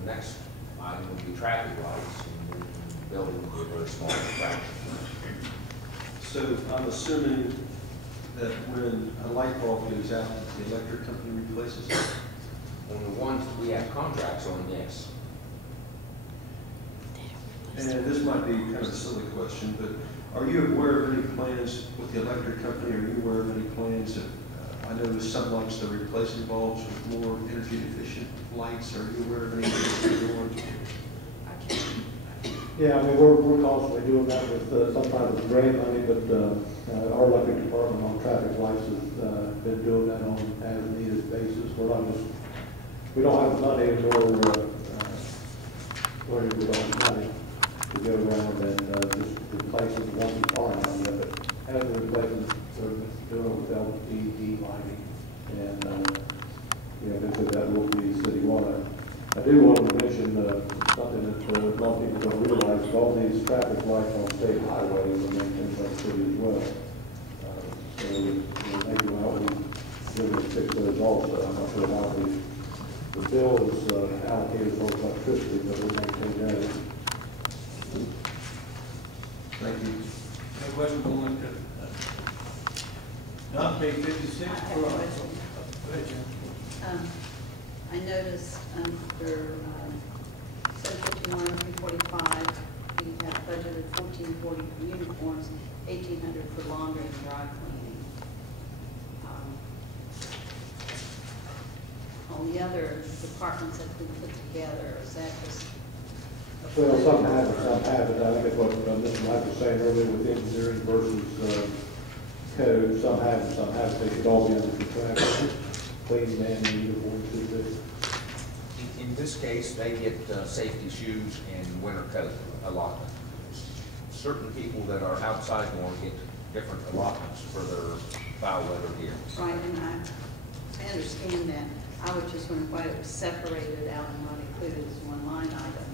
The next item would be traffic lights, and building will be a very small fraction. So I'm assuming that when a light bulb goes out, the electric company replaces it? On the ones that we have contracts on, yes. And this might be kind of a silly question, but are you aware of any plans with the electric company? Are you aware of any plans that, I noticed some lights, they're replacing bulbs with more energy efficient lights. Are you aware of anything they're doing? Yeah, I mean, we're constantly doing that with, sometimes with grant money, but, our electric department on traffic lights has, been doing that on an as-needed basis. We're not just, we don't have the money nor, we don't have money to go around and, just replace the ones that are out yet, but as we're replacing, we're doing it with LED lighting, and, eventually that will be citywide. I do want to mention something that a lot of people don't realize, all these traffic lights on state highways are maintained by the city as well. So maybe we'll be fix those also. I'm not sure how the bill is allocated for electricity, but we'll maintain that. Thank you. No question on that. Not page 56. I have a question. I noticed under 751, 345, we have budgeted 1440 for uniforms, 1800 for laundry and dry cleaning. On the other departments that have been put together, is that just? Well, some have it, some haven't. I think it's what Mr. Mike was saying earlier with engineering versus code. Some have and some haven't. They should all be under contract. Clean man uniform should be. In this case, they get safety shoes and winter coat allotment. Certain people that are outside more get different allotments for their foul weather gear. Right, and I understand that. I was just wondering why it was separated out and not included as one line item.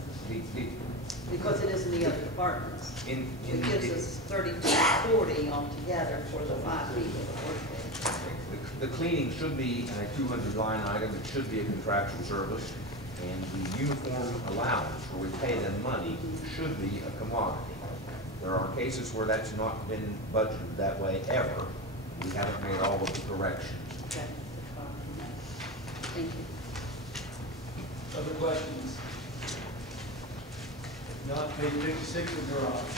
Because it is in the other departments. It gives us 3240 altogether for the 5 people that work there. The cleaning should be a 200 line item. It should be a contractual service. And the uniform allowance, where we pay them money, should be a commodity. There are cases where that's not been budgeted that way ever. We haven't made all of the corrections. Okay. Thank you. Other questions? If not, page 56 of garage.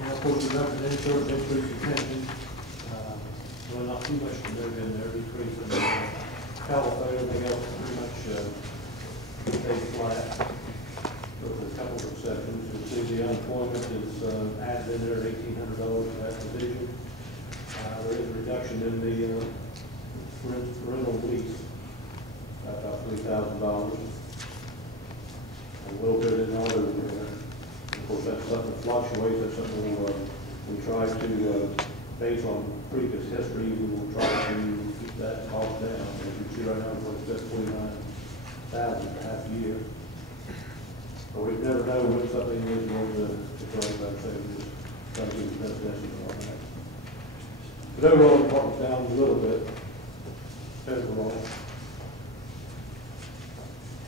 And of course, the representative service increase in pension. Well, not too much to move in there, decrease in health, everything else pretty much stayed flat. With a couple of exceptions, you'll see the unemployment is added in there at $1,800 for that division. There is a reduction in the rental lease, about $3,000. A little bit in auto repair. Of course, that's something that fluctuates. That's something we try to, based on previous history, we will try to keep that cost down. As you see right now, it's at $49,000 for half a year. But we never know when something is going to try to say, we just try to get the best estimate on that. But overall, the department's down a little bit. Overall.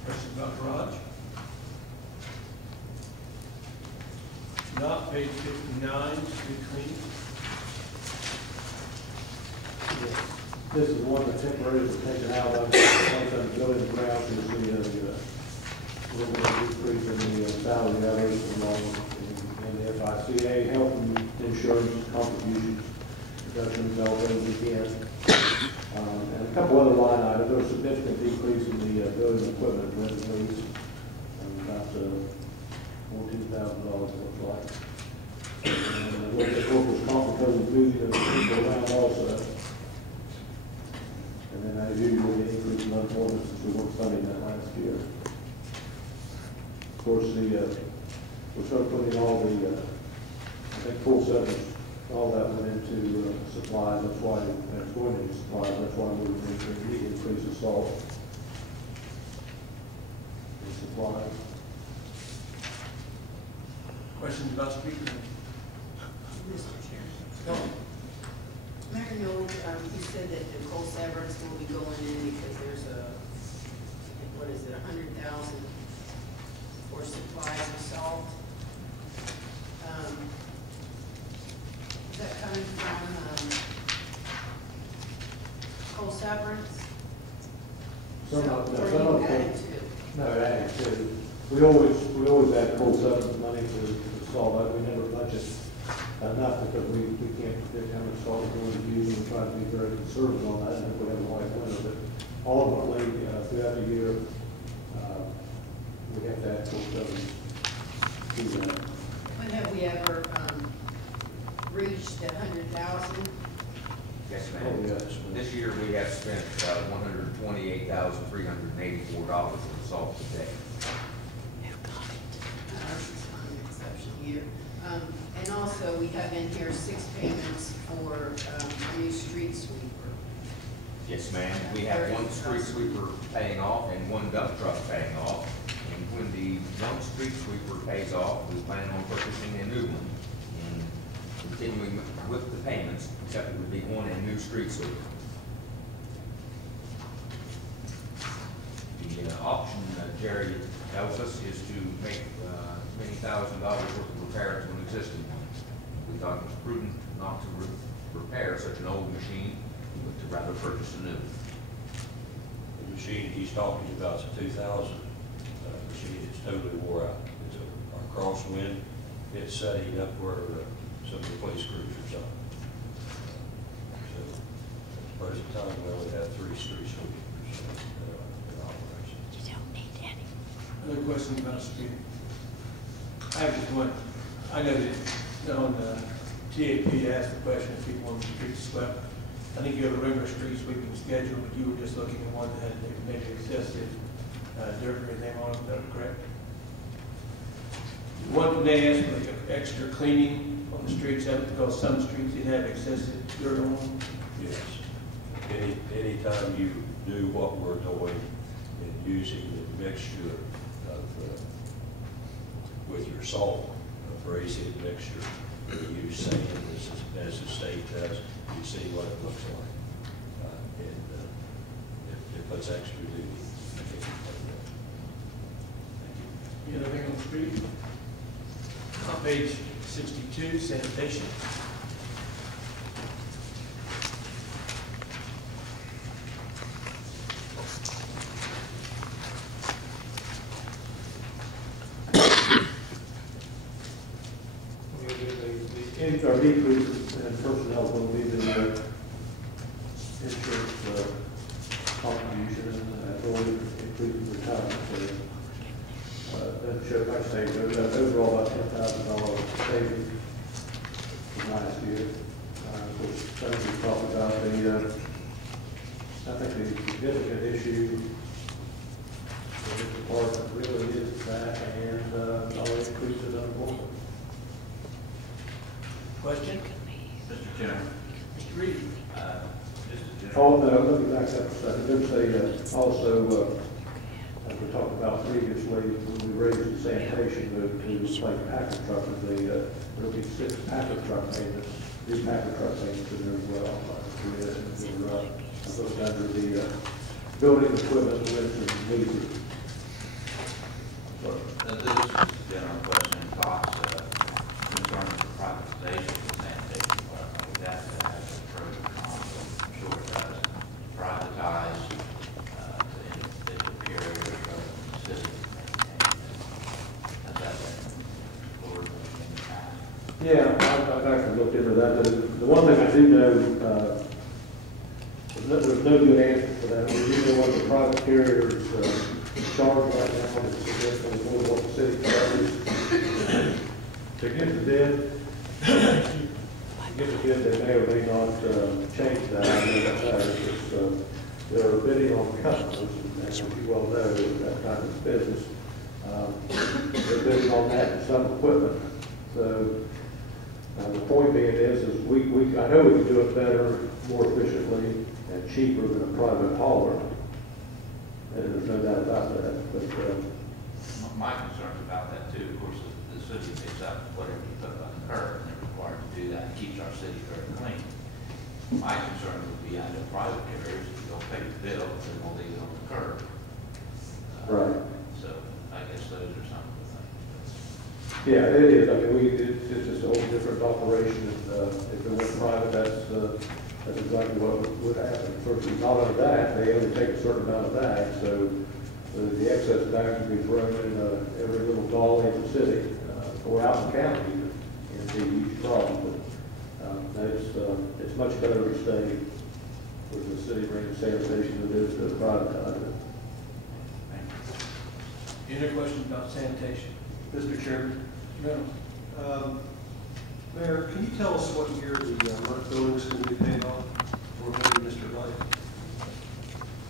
Questions about garage? Not page 59, street cleaning. This is one that temporarily was taken out of the building ground. You see a little bit of decrease in the salary hours and the FICA, health and insurance contributions, reductions, all things again. And a couple other line items. There was a significant decrease in the building equipment rent and lease, about $14,000 looks like. And with the workers' comp because of moving the people around also. And then as usual, the increase in unemployment since we weren't funding that last year. Of course, we're sort of putting all the, I think, full severance, all that went into supplies. That's why it's going into supplies. That's why we're going to increase the salt in supplies. Questions about street cleaning? Mr. Chairman. Mayor Noel, you said that the coal severance will be going in because there's a what is it, 100,000 for supplies of salt. Is that coming from, coal severance? Some of, no, Or some you of got them, it too? no, actually, we always add full settlement money to solve that. We never budget enough because we can't predict how much salt we're going to use, and we try to be very conservative on that, and if we have a white winter. But ultimately, throughout the year, we have to add full settlement to that. When have we ever, reached 100,000? Yes, Oh, ma'am. yes. This year, we have spent $128,384 on salt today. This is not an exceptional year. And also, we have in here 6 payments for, a new street sweeper. Yes, ma'am. We have one street sweeper paying off and one dump truck paying off. And when the one street sweeper pays off, we plan on purchasing a new one and continuing with the payments, except it would be on a new street sweeper. The option Jerry tells us is to make many $1,000s worth of repair to an existing one. We thought it was prudent not to repair such an old machine, but to rather purchase a new one. The machine he's talking about is a 2000 machine. It's totally wore out. It's a crosswind. It's setting up where some of the police cruisers are. So at the present time, we only have 3 street sweepers in operation. Another question about street. I have just one. I know that on the TAP asked the question if people want the streets swept. I think you have a regular street sweeping schedule, but you were just looking at one that had maybe excessive dirt or anything on it. Is that correct? One they asked for like extra cleaning on the streets because some streets did have excessive dirt on them. Yes. Anytime you do what we're doing and using the mixture of, with your salt, abrasive mixture, you use sand as the state does, you see what it looks like. It puts extra duty. You know, anything on the street? On page 62, sanitation. Our decrease in personnel will be the insurance contribution or increase in retirement. That should, like I say, there's overall about $10,000 savings from last year. So we talked about I think the significant issue in this department really is that and our increase in unemployment. Question? Mr. Chairman, Mr. Reed? just a Oh, general. no, let me back up a second. There's also, as we talked about previously, when we raised the sanitation to like Packer truck, there'll be 6 Packer truck payments, 3 Packer truck payments in there as well. Those under the building equipment with the leases. This is just a general question, thoughts, concerning the privatization of the sanitation department. That has a pros and cons. I'm sure it does. Privatize the individual carriers of the city. Has that been explored in the past? Yeah, I've actually looked into that. The one thing I do know, there's no good answer for that. We know what the private carriers charge right now, it's significantly more than what the city charges. To get the bid, they may or may not change that. I know that they're bidding on customers, and as you well know, that kind of business. They're bidding on that and some equipment. So the point being is I know we can do it better, more efficiently, and cheaper than a private hauler. And there's no doubt about that. But My concern about that too, of course, the city picks up whatever you put on the curb, and they're required to do that, and keeps our city very clean. My concern would be, I know private carriers, they'll pay the bill, and they'll leave it on the curb. Right. So I guess those are some of the things. Yeah, it is. I mean, it's just a whole different operation. If it went private, that's exactly what would happen. First, not only that, they only take a certain amount of bags, so the excess bags would be thrown in every little gully in the city, or out in the county even, and it'd be a huge problem. But it's much better to stay with the city bringing sanitation than it is to privatize it. Any other questions about sanitation? Mr. Chairman, No. Mayor, can you tell us what year the MRF building is going to be paid off, or maybe Mr. Light?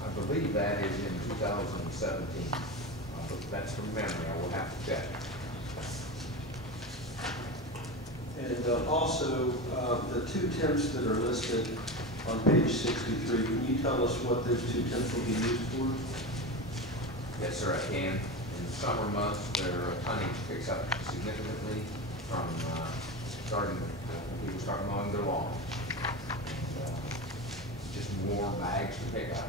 I believe that is in 2017. But that's from memory, I will have to check. And also, the two temps that are listed on page 63, can you tell us what those two temps will be used for? Yes, sir, I can. In the summer months, their tonnage picks up significantly from people start mowing their lawn. And, just more bags to pick up.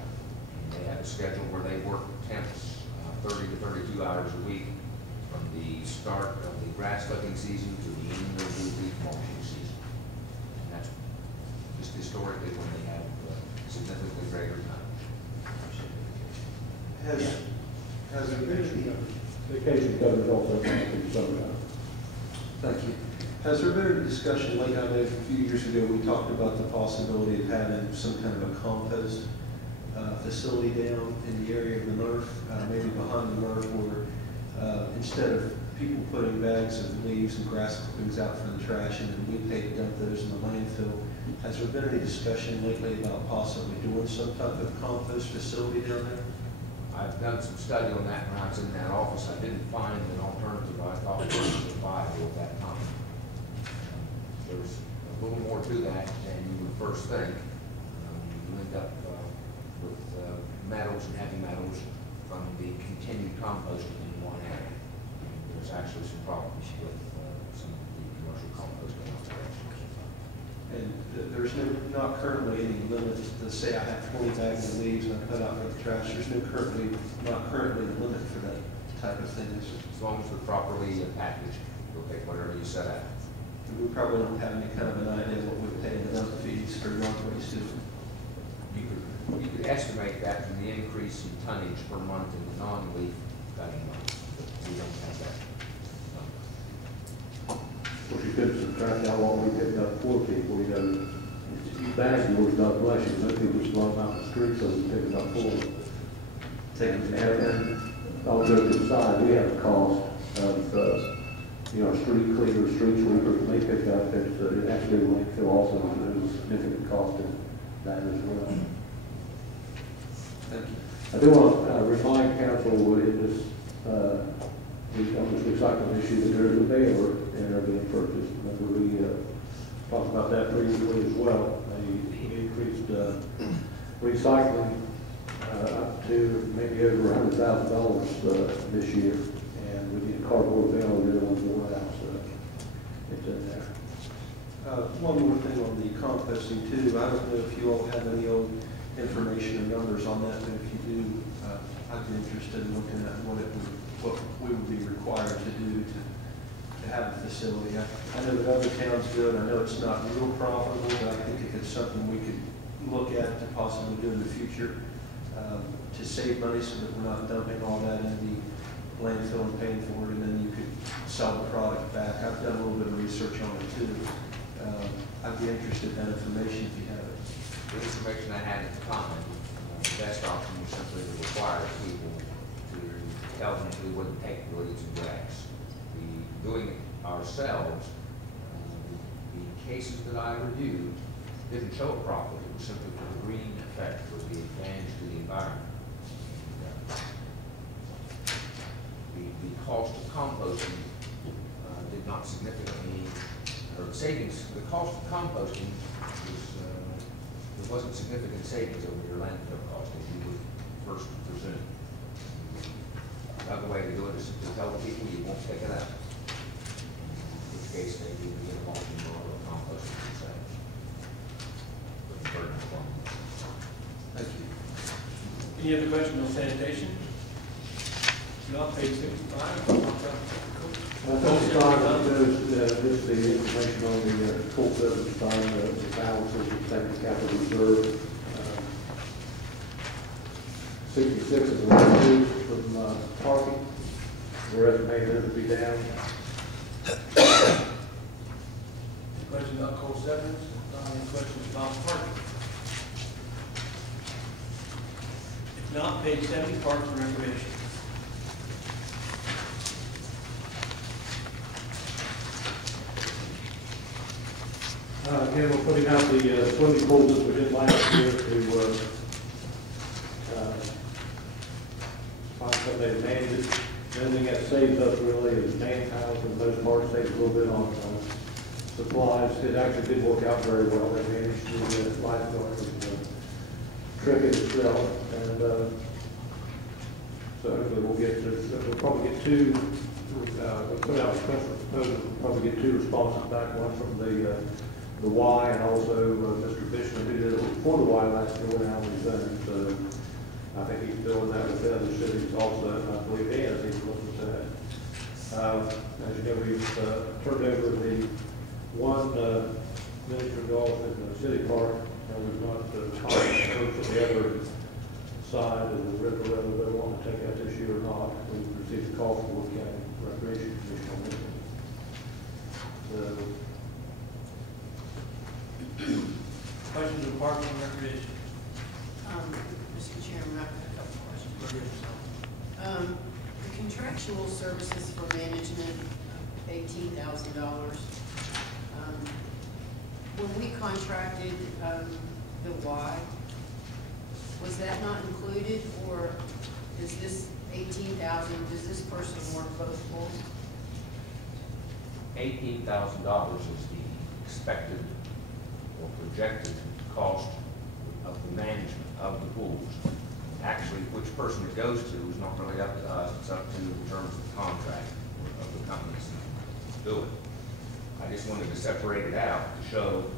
And they have a schedule where they work temps 30 to 32 hours a week from the start of the grass cutting season to the end of the leaf mulching season. And that's just historically when they have significantly greater tonnage. Has there been any, Vacation covers also in the summertime. thank you. Has there been any discussion, like I know a few years ago, we talked about the possibility of having some kind of a compost facility down in the area of the MRF, maybe behind the MRF, where instead of people putting bags of leaves and grass clippings out for the trash and then we pay to dump those in the landfill, has there been any discussion lately about possibly doing some type of compost facility down there? I've done some study on that when I was in that office. I didn't find an alternative I thought was viable at that time. There's a little more to that than you would first think. You end up with metals and heavy metals from the continued composting in one area. There's actually some problems with some of the commercial composting operations. And there's not currently any limit to say I have 20 bags of leaves and I put out for the trash. There's not currently a limit for that type of thing, is there? As long as they're properly packaged, you'll take whatever you set out. And we probably don't have any kind of an idea what we pay in dump fees for yard waste, do we? You could estimate that from the increase in tonnage per month in the non-leaf cutting month, but we don't have that number. Of course, you could subtract how long we picked up for people, you know, you bag yours, God bless you, most people just run them out the street, so we pick it up for them. And I'll go to the side, we have a cost of, you know, street cleaners, street sweepers, when they pick up, it has to be landfill also, so there's a significant cost in that as well. Thank you. I do want to remind council in this, on this recycling issue that there is a baler and they're being purchased. Remember we talked about that previously as well. They increased recycling up to maybe over $100,000 this year. And with the cardboard baler, the other one's worn out, so it's in there. One more thing on the composting too. I don't know if you all have any old information or numbers on that, but if you do, I'd be interested in looking at what we would be required to do to have a facility. I know that other towns do it. I know it's not real profitable, but I think if it's something we could look at to possibly do in the future to save money so that we're not dumping all that in the landfill and paying for it, and then you could sell the product back. I've done a little bit of research on it too. I'd be interested in that information if you have it. The information I had at the time, the best option was simply to require people to tell them we wouldn't take the leaves and grass. Doing it ourselves, the cases that I reviewed didn't show a profit. It was simply for the green effect, for the advantage to the environment. The cost of composting did not significantly, or savings, the cost of composting was, there wasn't significant savings over your landfill cost as you would first presume. Another way to do it is to tell the people you won't take it out. In which case they either get a mulching or a composting themselves. But the burden is on them. Thank you. Any other questions on sanitation? Not page 65. This is the information on the court service fund, the balances, the same capital reserve. 66 is the revenues from parking. We're estimating it to be down. Questions about coal severance? Any questions about parking? If not, page 70, Parks and Recreation. Again, we're putting out the swimming pools that we did last year to find somebody to manage it. The only thing that saves us really is manpower for the most part, saves a little bit on supplies. It actually did work out very well. They managed to lifeguard and trick it itself. And so hopefully we'll probably get two, we'll put out a special proposal, we'll probably get two responses back, one from the Y and also Mr. Fishman, who did it before the Y last year, went out on his own. So I think he's doing that with the other cities also, and I believe he has, he's looking at that. As you know, we've turned over the one miniature golf in the city park, and we've not heard from the other side of the river whether they want to take that this year or not. We've received a call from the County Recreation Commission on this one. Questions of Parks and Recreation? Mr. Chairman, I have a couple questions. The contractual services for management, $18,000. When we contracted the Y, was that not included, or is this $18,000? Does this person work both full? $18,000 is the expected or projected cost of the management of the pools. Actually, which person it goes to is not really up to us, it's up to the terms of the contract of the companies that do it. I just wanted to separate it out to show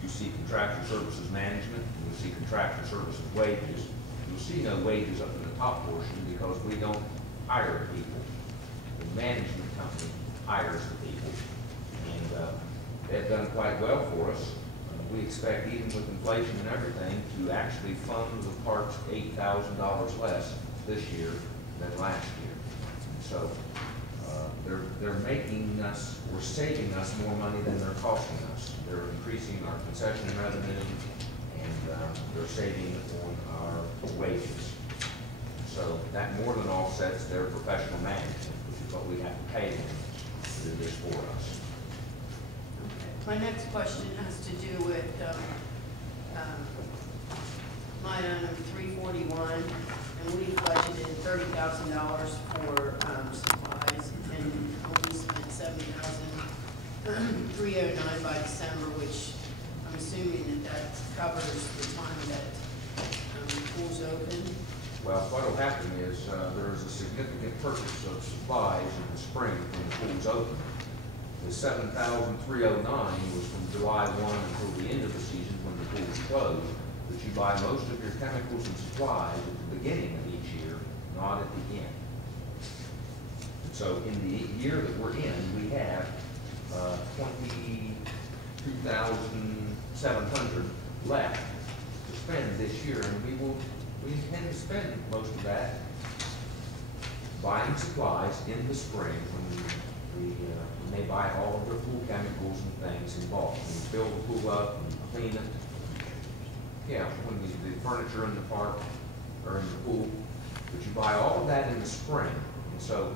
you see contractual services management, you see contractual services wages. You'll see no wages up in the top portion because we don't hire people. The management company hires the people. And they've done quite well for us. We expect, even with inflation and everything, to actually fund the parks $8,000 less this year than last year. So they're making us, or saving us more money than they're costing us. They're increasing our concession revenue, and they're saving on our wages. So that more than offsets their professional management, which is what we have to pay them to do this for us. My next question has to do with line item 341, and we budgeted $30,000 for supplies, and we spent $7,309 by December, which I'm assuming that covers the time that the pool's open. Well, what will happen is there is a significant purchase of supplies in the spring when the pool's open. The $7,309 was from July 1 until the end of the season when the pool is closed, but you buy most of your chemicals and supplies at the beginning of each year, not at the end. And so in the year that we're in, we have $22,700 left to spend this year, and we intend to spend most of that buying supplies in the spring when they buy all of their pool chemicals and things involved. When we fill the pool up and clean it. Yeah, when the furniture in the park or in the pool. But you buy all of that in the spring. And so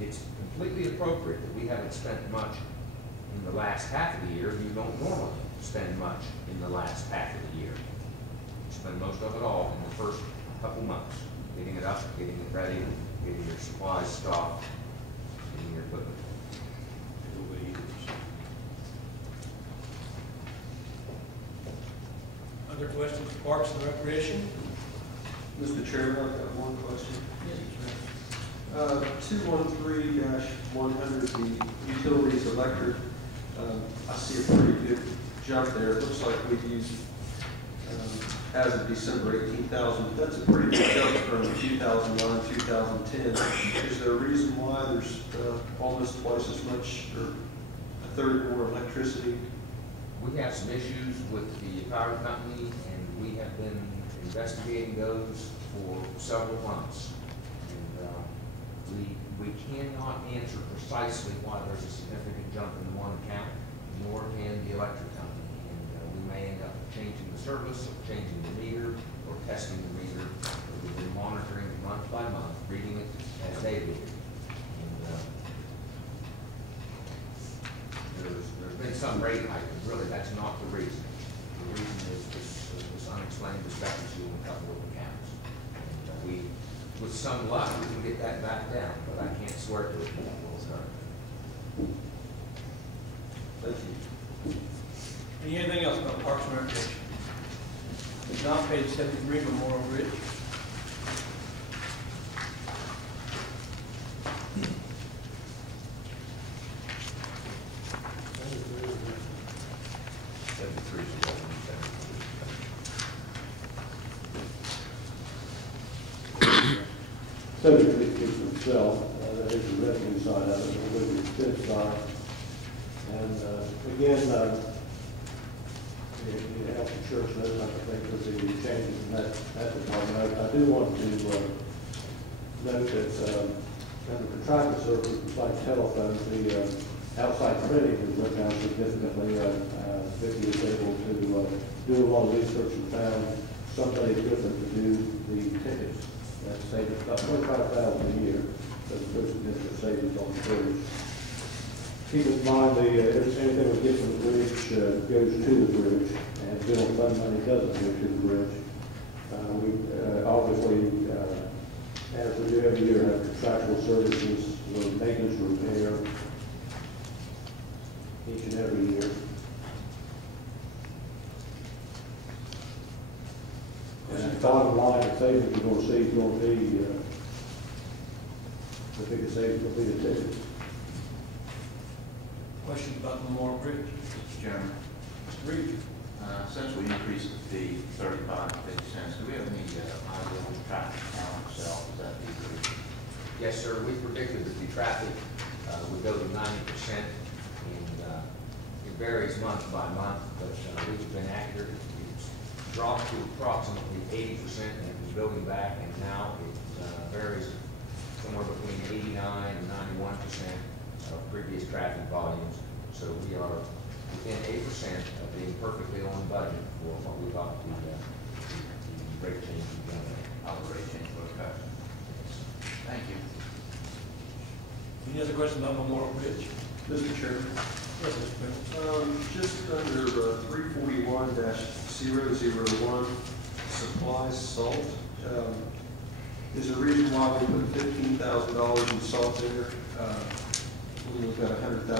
it's completely appropriate that we haven't spent much in the last half of the year. You don't normally spend much in the last half of the year. You spend most of it all in the first couple months, getting it up, getting it ready, getting your supplies stocked, getting your equipment. Other questions for Parks and Recreation? Mr. Chairman, I've got one question. 213-100, the utilities electric. I see a pretty good jump there. It looks like we've used as of December 18,000. That's a pretty big jump from 2009, 2010. Is there a reason why there's almost twice as much, or a third more electricity? We have some issues with the power company, and we have been investigating those for several months. And we cannot answer precisely why there's a significant jump in one account, nor can the electric company. And we may end up changing the service, or changing the meter, or testing the meter. We've been monitoring it month by month, reading it as they read it. And there's been some rate hike, but really that's not the reason. The reason is this unexplained discrepancy in a couple of accounts. And with some luck, we can get that back down, but I can't swear to it. Thank you. Anything else about Parks and Recreation? If not, page 73, Memorial Bridge. Itself, that is the revenue side of it, we'll do the expense side. And again, it helps the church doesn't have to think of the changes in that department. I do want to note that under contracted services like telephones, the outside printing has went down significantly. Vicki was able to do a lot of research and found somebody different to do the tickets. That saves about $25,000 a year. That's a pretty significant savings on the bridge. Keep in mind, anything we get from the bridge goes to the bridge, and general fund money doesn't go to the bridge. We obviously, as we do every year, have contractual services, maintenance, repair, each and every year. And the bottom line, the savings you're going to see is going to be, the biggest savings will be the tickets. Questions about the Memorial Bridge? Mr. Chairman, Mr. Reed? since we increased the fee 35 to 50 cents, do we have any idea what the traffic count itself is that decrease? Yes, sir. We predicted that the traffic would go to 90%, and it varies month by month, but we've been accurate. It's dropped to approximately 80%, and it was building back, and now it varies somewhere between 89 and 91% of previous traffic volumes. So we are within 8% of being perfectly on budget for what we thought the rate change would generate. The rate change would occur. Thank you. Any other questions about Memorial Bridge? Mr. Chairman. Yes, Mr. Pringle. Just under 341-001, supplies salt. Is there a reason why we put $15,000 in salt there? We've got $100,000 in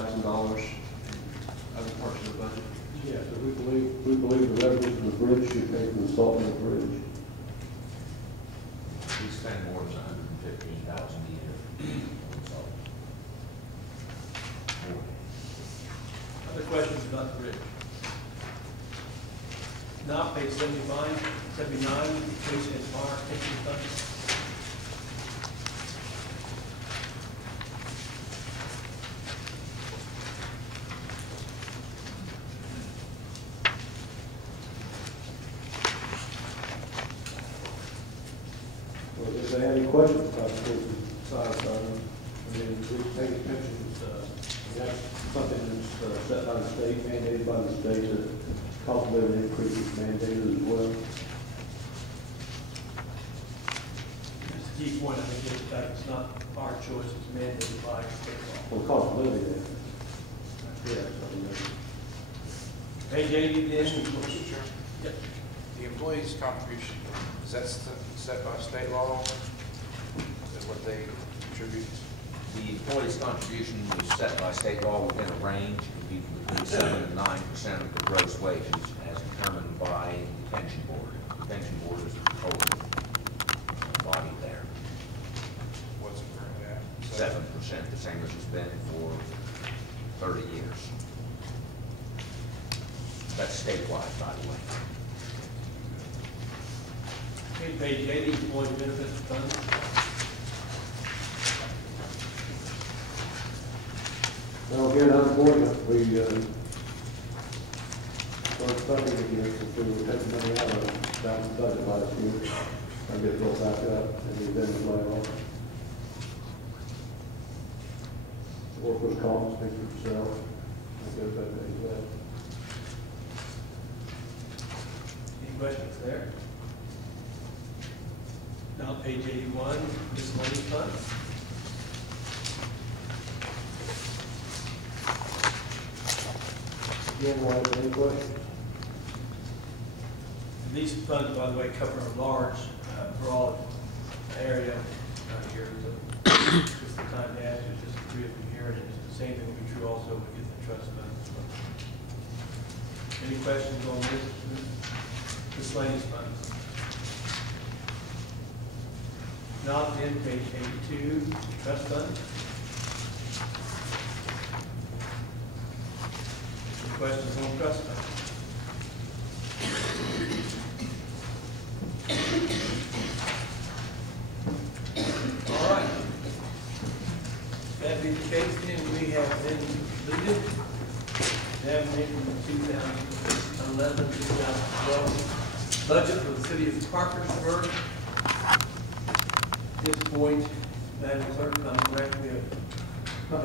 other parts of the budget. Yeah, so we believe the revenues of the bridge should pay for the salt in the bridge. We spend more than $115,000 a year on salt. Other questions about the bridge? Now, page 79, police and fire pension funds. Well, if they have any questions about the side of them, I mean, we pay pensions, that's something that's set by the state, mandated by the state, that cost of living increase is mandated as well. That's the key point, I think, is the fact it's not our choice, it's mandated by state law. Well, the cost of living, yeah. Page 80, then. Mr. Chairman? Yep. The employee's contribution, is that set by state law? Is that what they contribute? The employee's contribution is set by state law within a range. It would be between 7 and 9% of the gross wages as determined by the pension board. The pension board is the total body there. What's it currently at? 7%, the same as it's been for 30 years. That's statewide, by the way. page 80, employee benefits fund. Well, again, unemployment, we, started funding again, since we were taking money out of the budget last year. I get built back up, and we've been layoff. Workers' comp, speak for yourself. I guess that means that. Any questions there? Now, page 81, miscellaneous fund. Again, White, any questions? These funds, by the way, cover a large, broad area here. So just the time to ask is just the three of them here, and it's the same thing will be true also with the trust fund. Any questions on this miscellaneous funds? Not in page 82, trust fund. Any questions on trust fund? All right. That being the case, then we have been completed examination of 2011, 2012 budget for the city of Parkersburg. At this point, Madam Clerk, I'm correct, we have.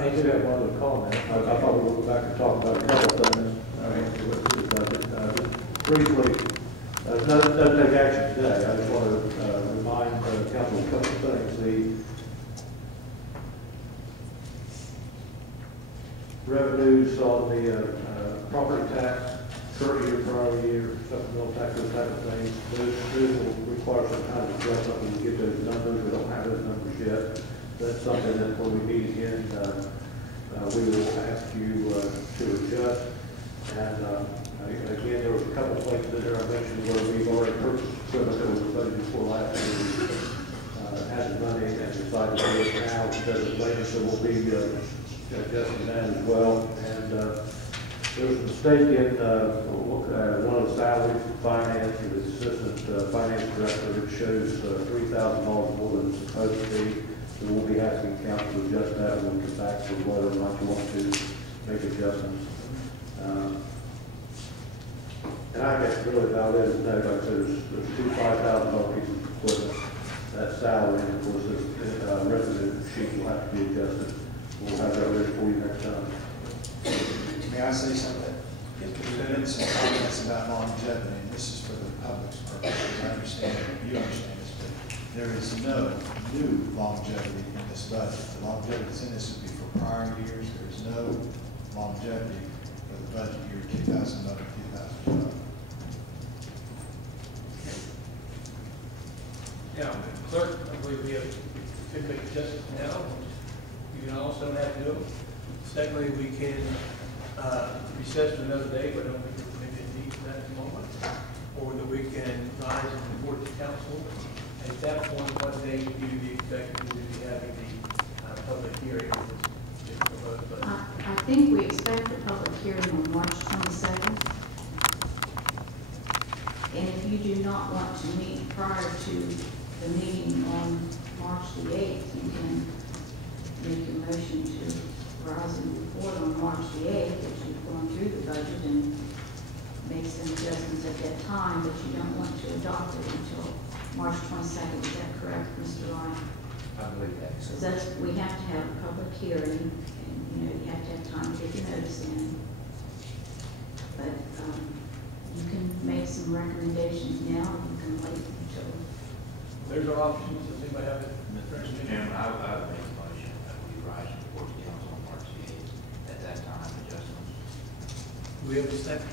I did have one other comment. I thought we would go back and talk about a couple of things. Briefly, it doesn't take action today. I just want to remind the council of a couple of things. The revenues on the property tax, current year, prior year, supplemental tax, those type of things, those will require some kind of adjustment when we get those numbers. We don't have those numbers yet. That's something that when we meet again, we will ask you to adjust. And again, there was a couple of places in there I mentioned where we've already purchased equipment that was budgeted for last year. Had the money and decided to do it now instead of later, so we'll be adjusting that as well. And there was a mistake in one of the salaries for finance, the assistant finance director. It shows $3,000 more than it's supposed to be. So we'll be asking council to adjust that when we come back to whether or not you want to make adjustments. And I guess really about it is no, like I said, there's two $5,000 pieces of equipment. That salary, and of course, this revenue sheet will have to be adjusted. We'll have that ready for you next time. May I say something? There's been some comments about longevity, and this is for the public's purpose. I understand, you understand this, but there is no new longevity in this budget. The longevity that's in this would be for prior years. There's no longevity for the budget year 2011, 2012. Yeah, Clerk, I believe we have to make adjustments now. You can also have to do them. Secondly, we can recess to another day, but I don't think there's maybe a need for that at the moment. Or that we can rise and report to council. At that point, what day would you be expecting to be having the public hearing on this particular vote? I think we expect the public hearing on March 22nd. And if you do not want to meet prior to the meeting on March the 8th, you can make a motion to rise and report on March the 8th, if you've gone through the budget and make some adjustments at that time, but you don't want to adopt it until March 22nd. Is that correct, Mr. Ryan? I believe that. So that's, we have to have a public hearing, and, you know, you have to have time to get your notice in. But you can make some recommendations now, and you can wait until. There's our options. Does anybody have it? Mr. Chairman, I would make a motion that we rise and report to council on March 8th. At that time, adjustments. Do we have a second?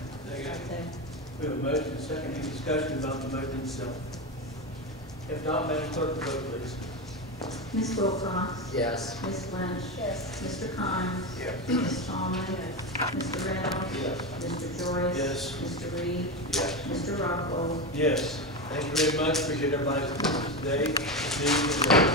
We have a motion and a second. Any discussion about the motion itself? If not, Madam Clerk, vote please. Ms. Wilcox? Yes. Ms. Lynch? Yes. Mr. Kine? Yes. Ms. Tomlin? Mr. Reynolds? Yes. Mr. Joyce? Yes. Mr. Reed? Yes. Mr. Rockwell? Yes. Thank you very much. Appreciate everybody's attendance today. See you.